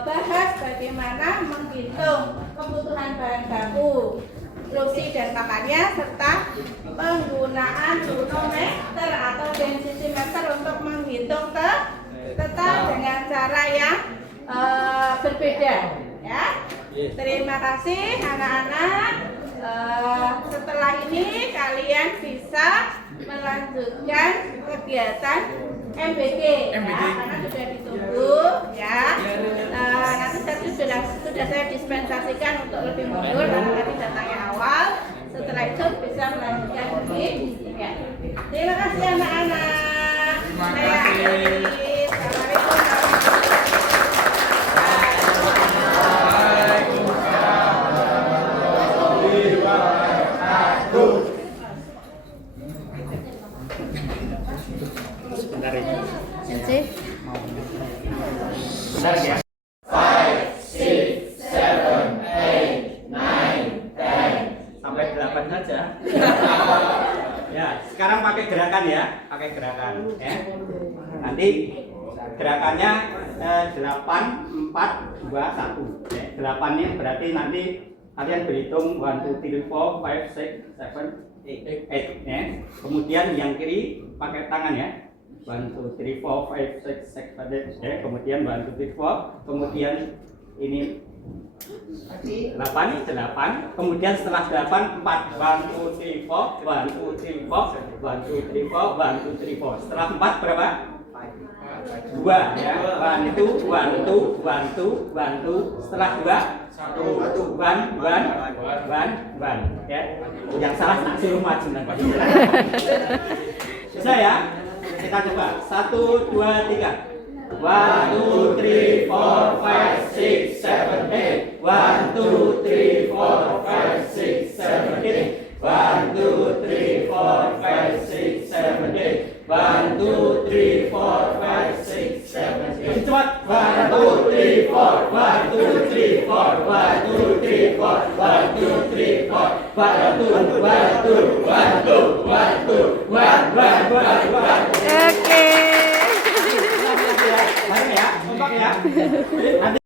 bahas bagaimana menghitung kebutuhan bahan baku, instruksi dan pakannya, serta penggunaan lunometer atau densimeter untuk menghitung total dengan cara yang berbeda ya. Terima kasih anak-anak. Setelah ini kalian bisa melanjutkan kegiatan MBG ya, karena sudah ditunggu ya. Nanti sudah saya dispensasikan untuk lebih mundur karena tadi datangnya awal. Setelah itu bisa melanjutkan ya. Terima kasih anak-anak. Saya akhiri. Assalamualaikum Benar ya? 5, 6, 7, 8, 9, 10 sampai 8 saja. Ya, sekarang pakai gerakan ya, pakai gerakan ya. Nanti gerakannya 8, 4, 2, 1 ya. 8-nya berarti nanti kalian berhitung 1, 2, 3, 4, 5, 6, 7, 8 ya. Kemudian yang kiri pakai tangan ya. 1, 2, 3, 4, 5, 6, 7, 8 ya. Kemudian 1, 2, 3, 4. Kemudian ini 8, kemudian setelah 8, 4, 1, 2, 3, 4, 1, 2, 3, 4, 1, 2, 3, 4, 1, 2, 3, 4. Setelah 4 berapa? 2 ya. 1, 2, 1, 2, 1. Setelah 2, 1, 1 ya. Yang salah tak suruh maju nanti. Bisa ya? Kita coba. 1, 2, 3. 1, 2, 3, 4, 5, 6, 7, 8. 1, 2, 3, 4, 5, 6, 7, 8. 1, 2, 3, 4, 5, 6, 7, 8. 1, 2, 3, 4, 5, 6, 7, 8. Cepat. 1, 2, 3, 4, 1, 2, 3, 4, 1, 2, 3, 4, 1, 2, 3, 4, 1, 2, 1. Oke. Ya, kompak ya. Nanti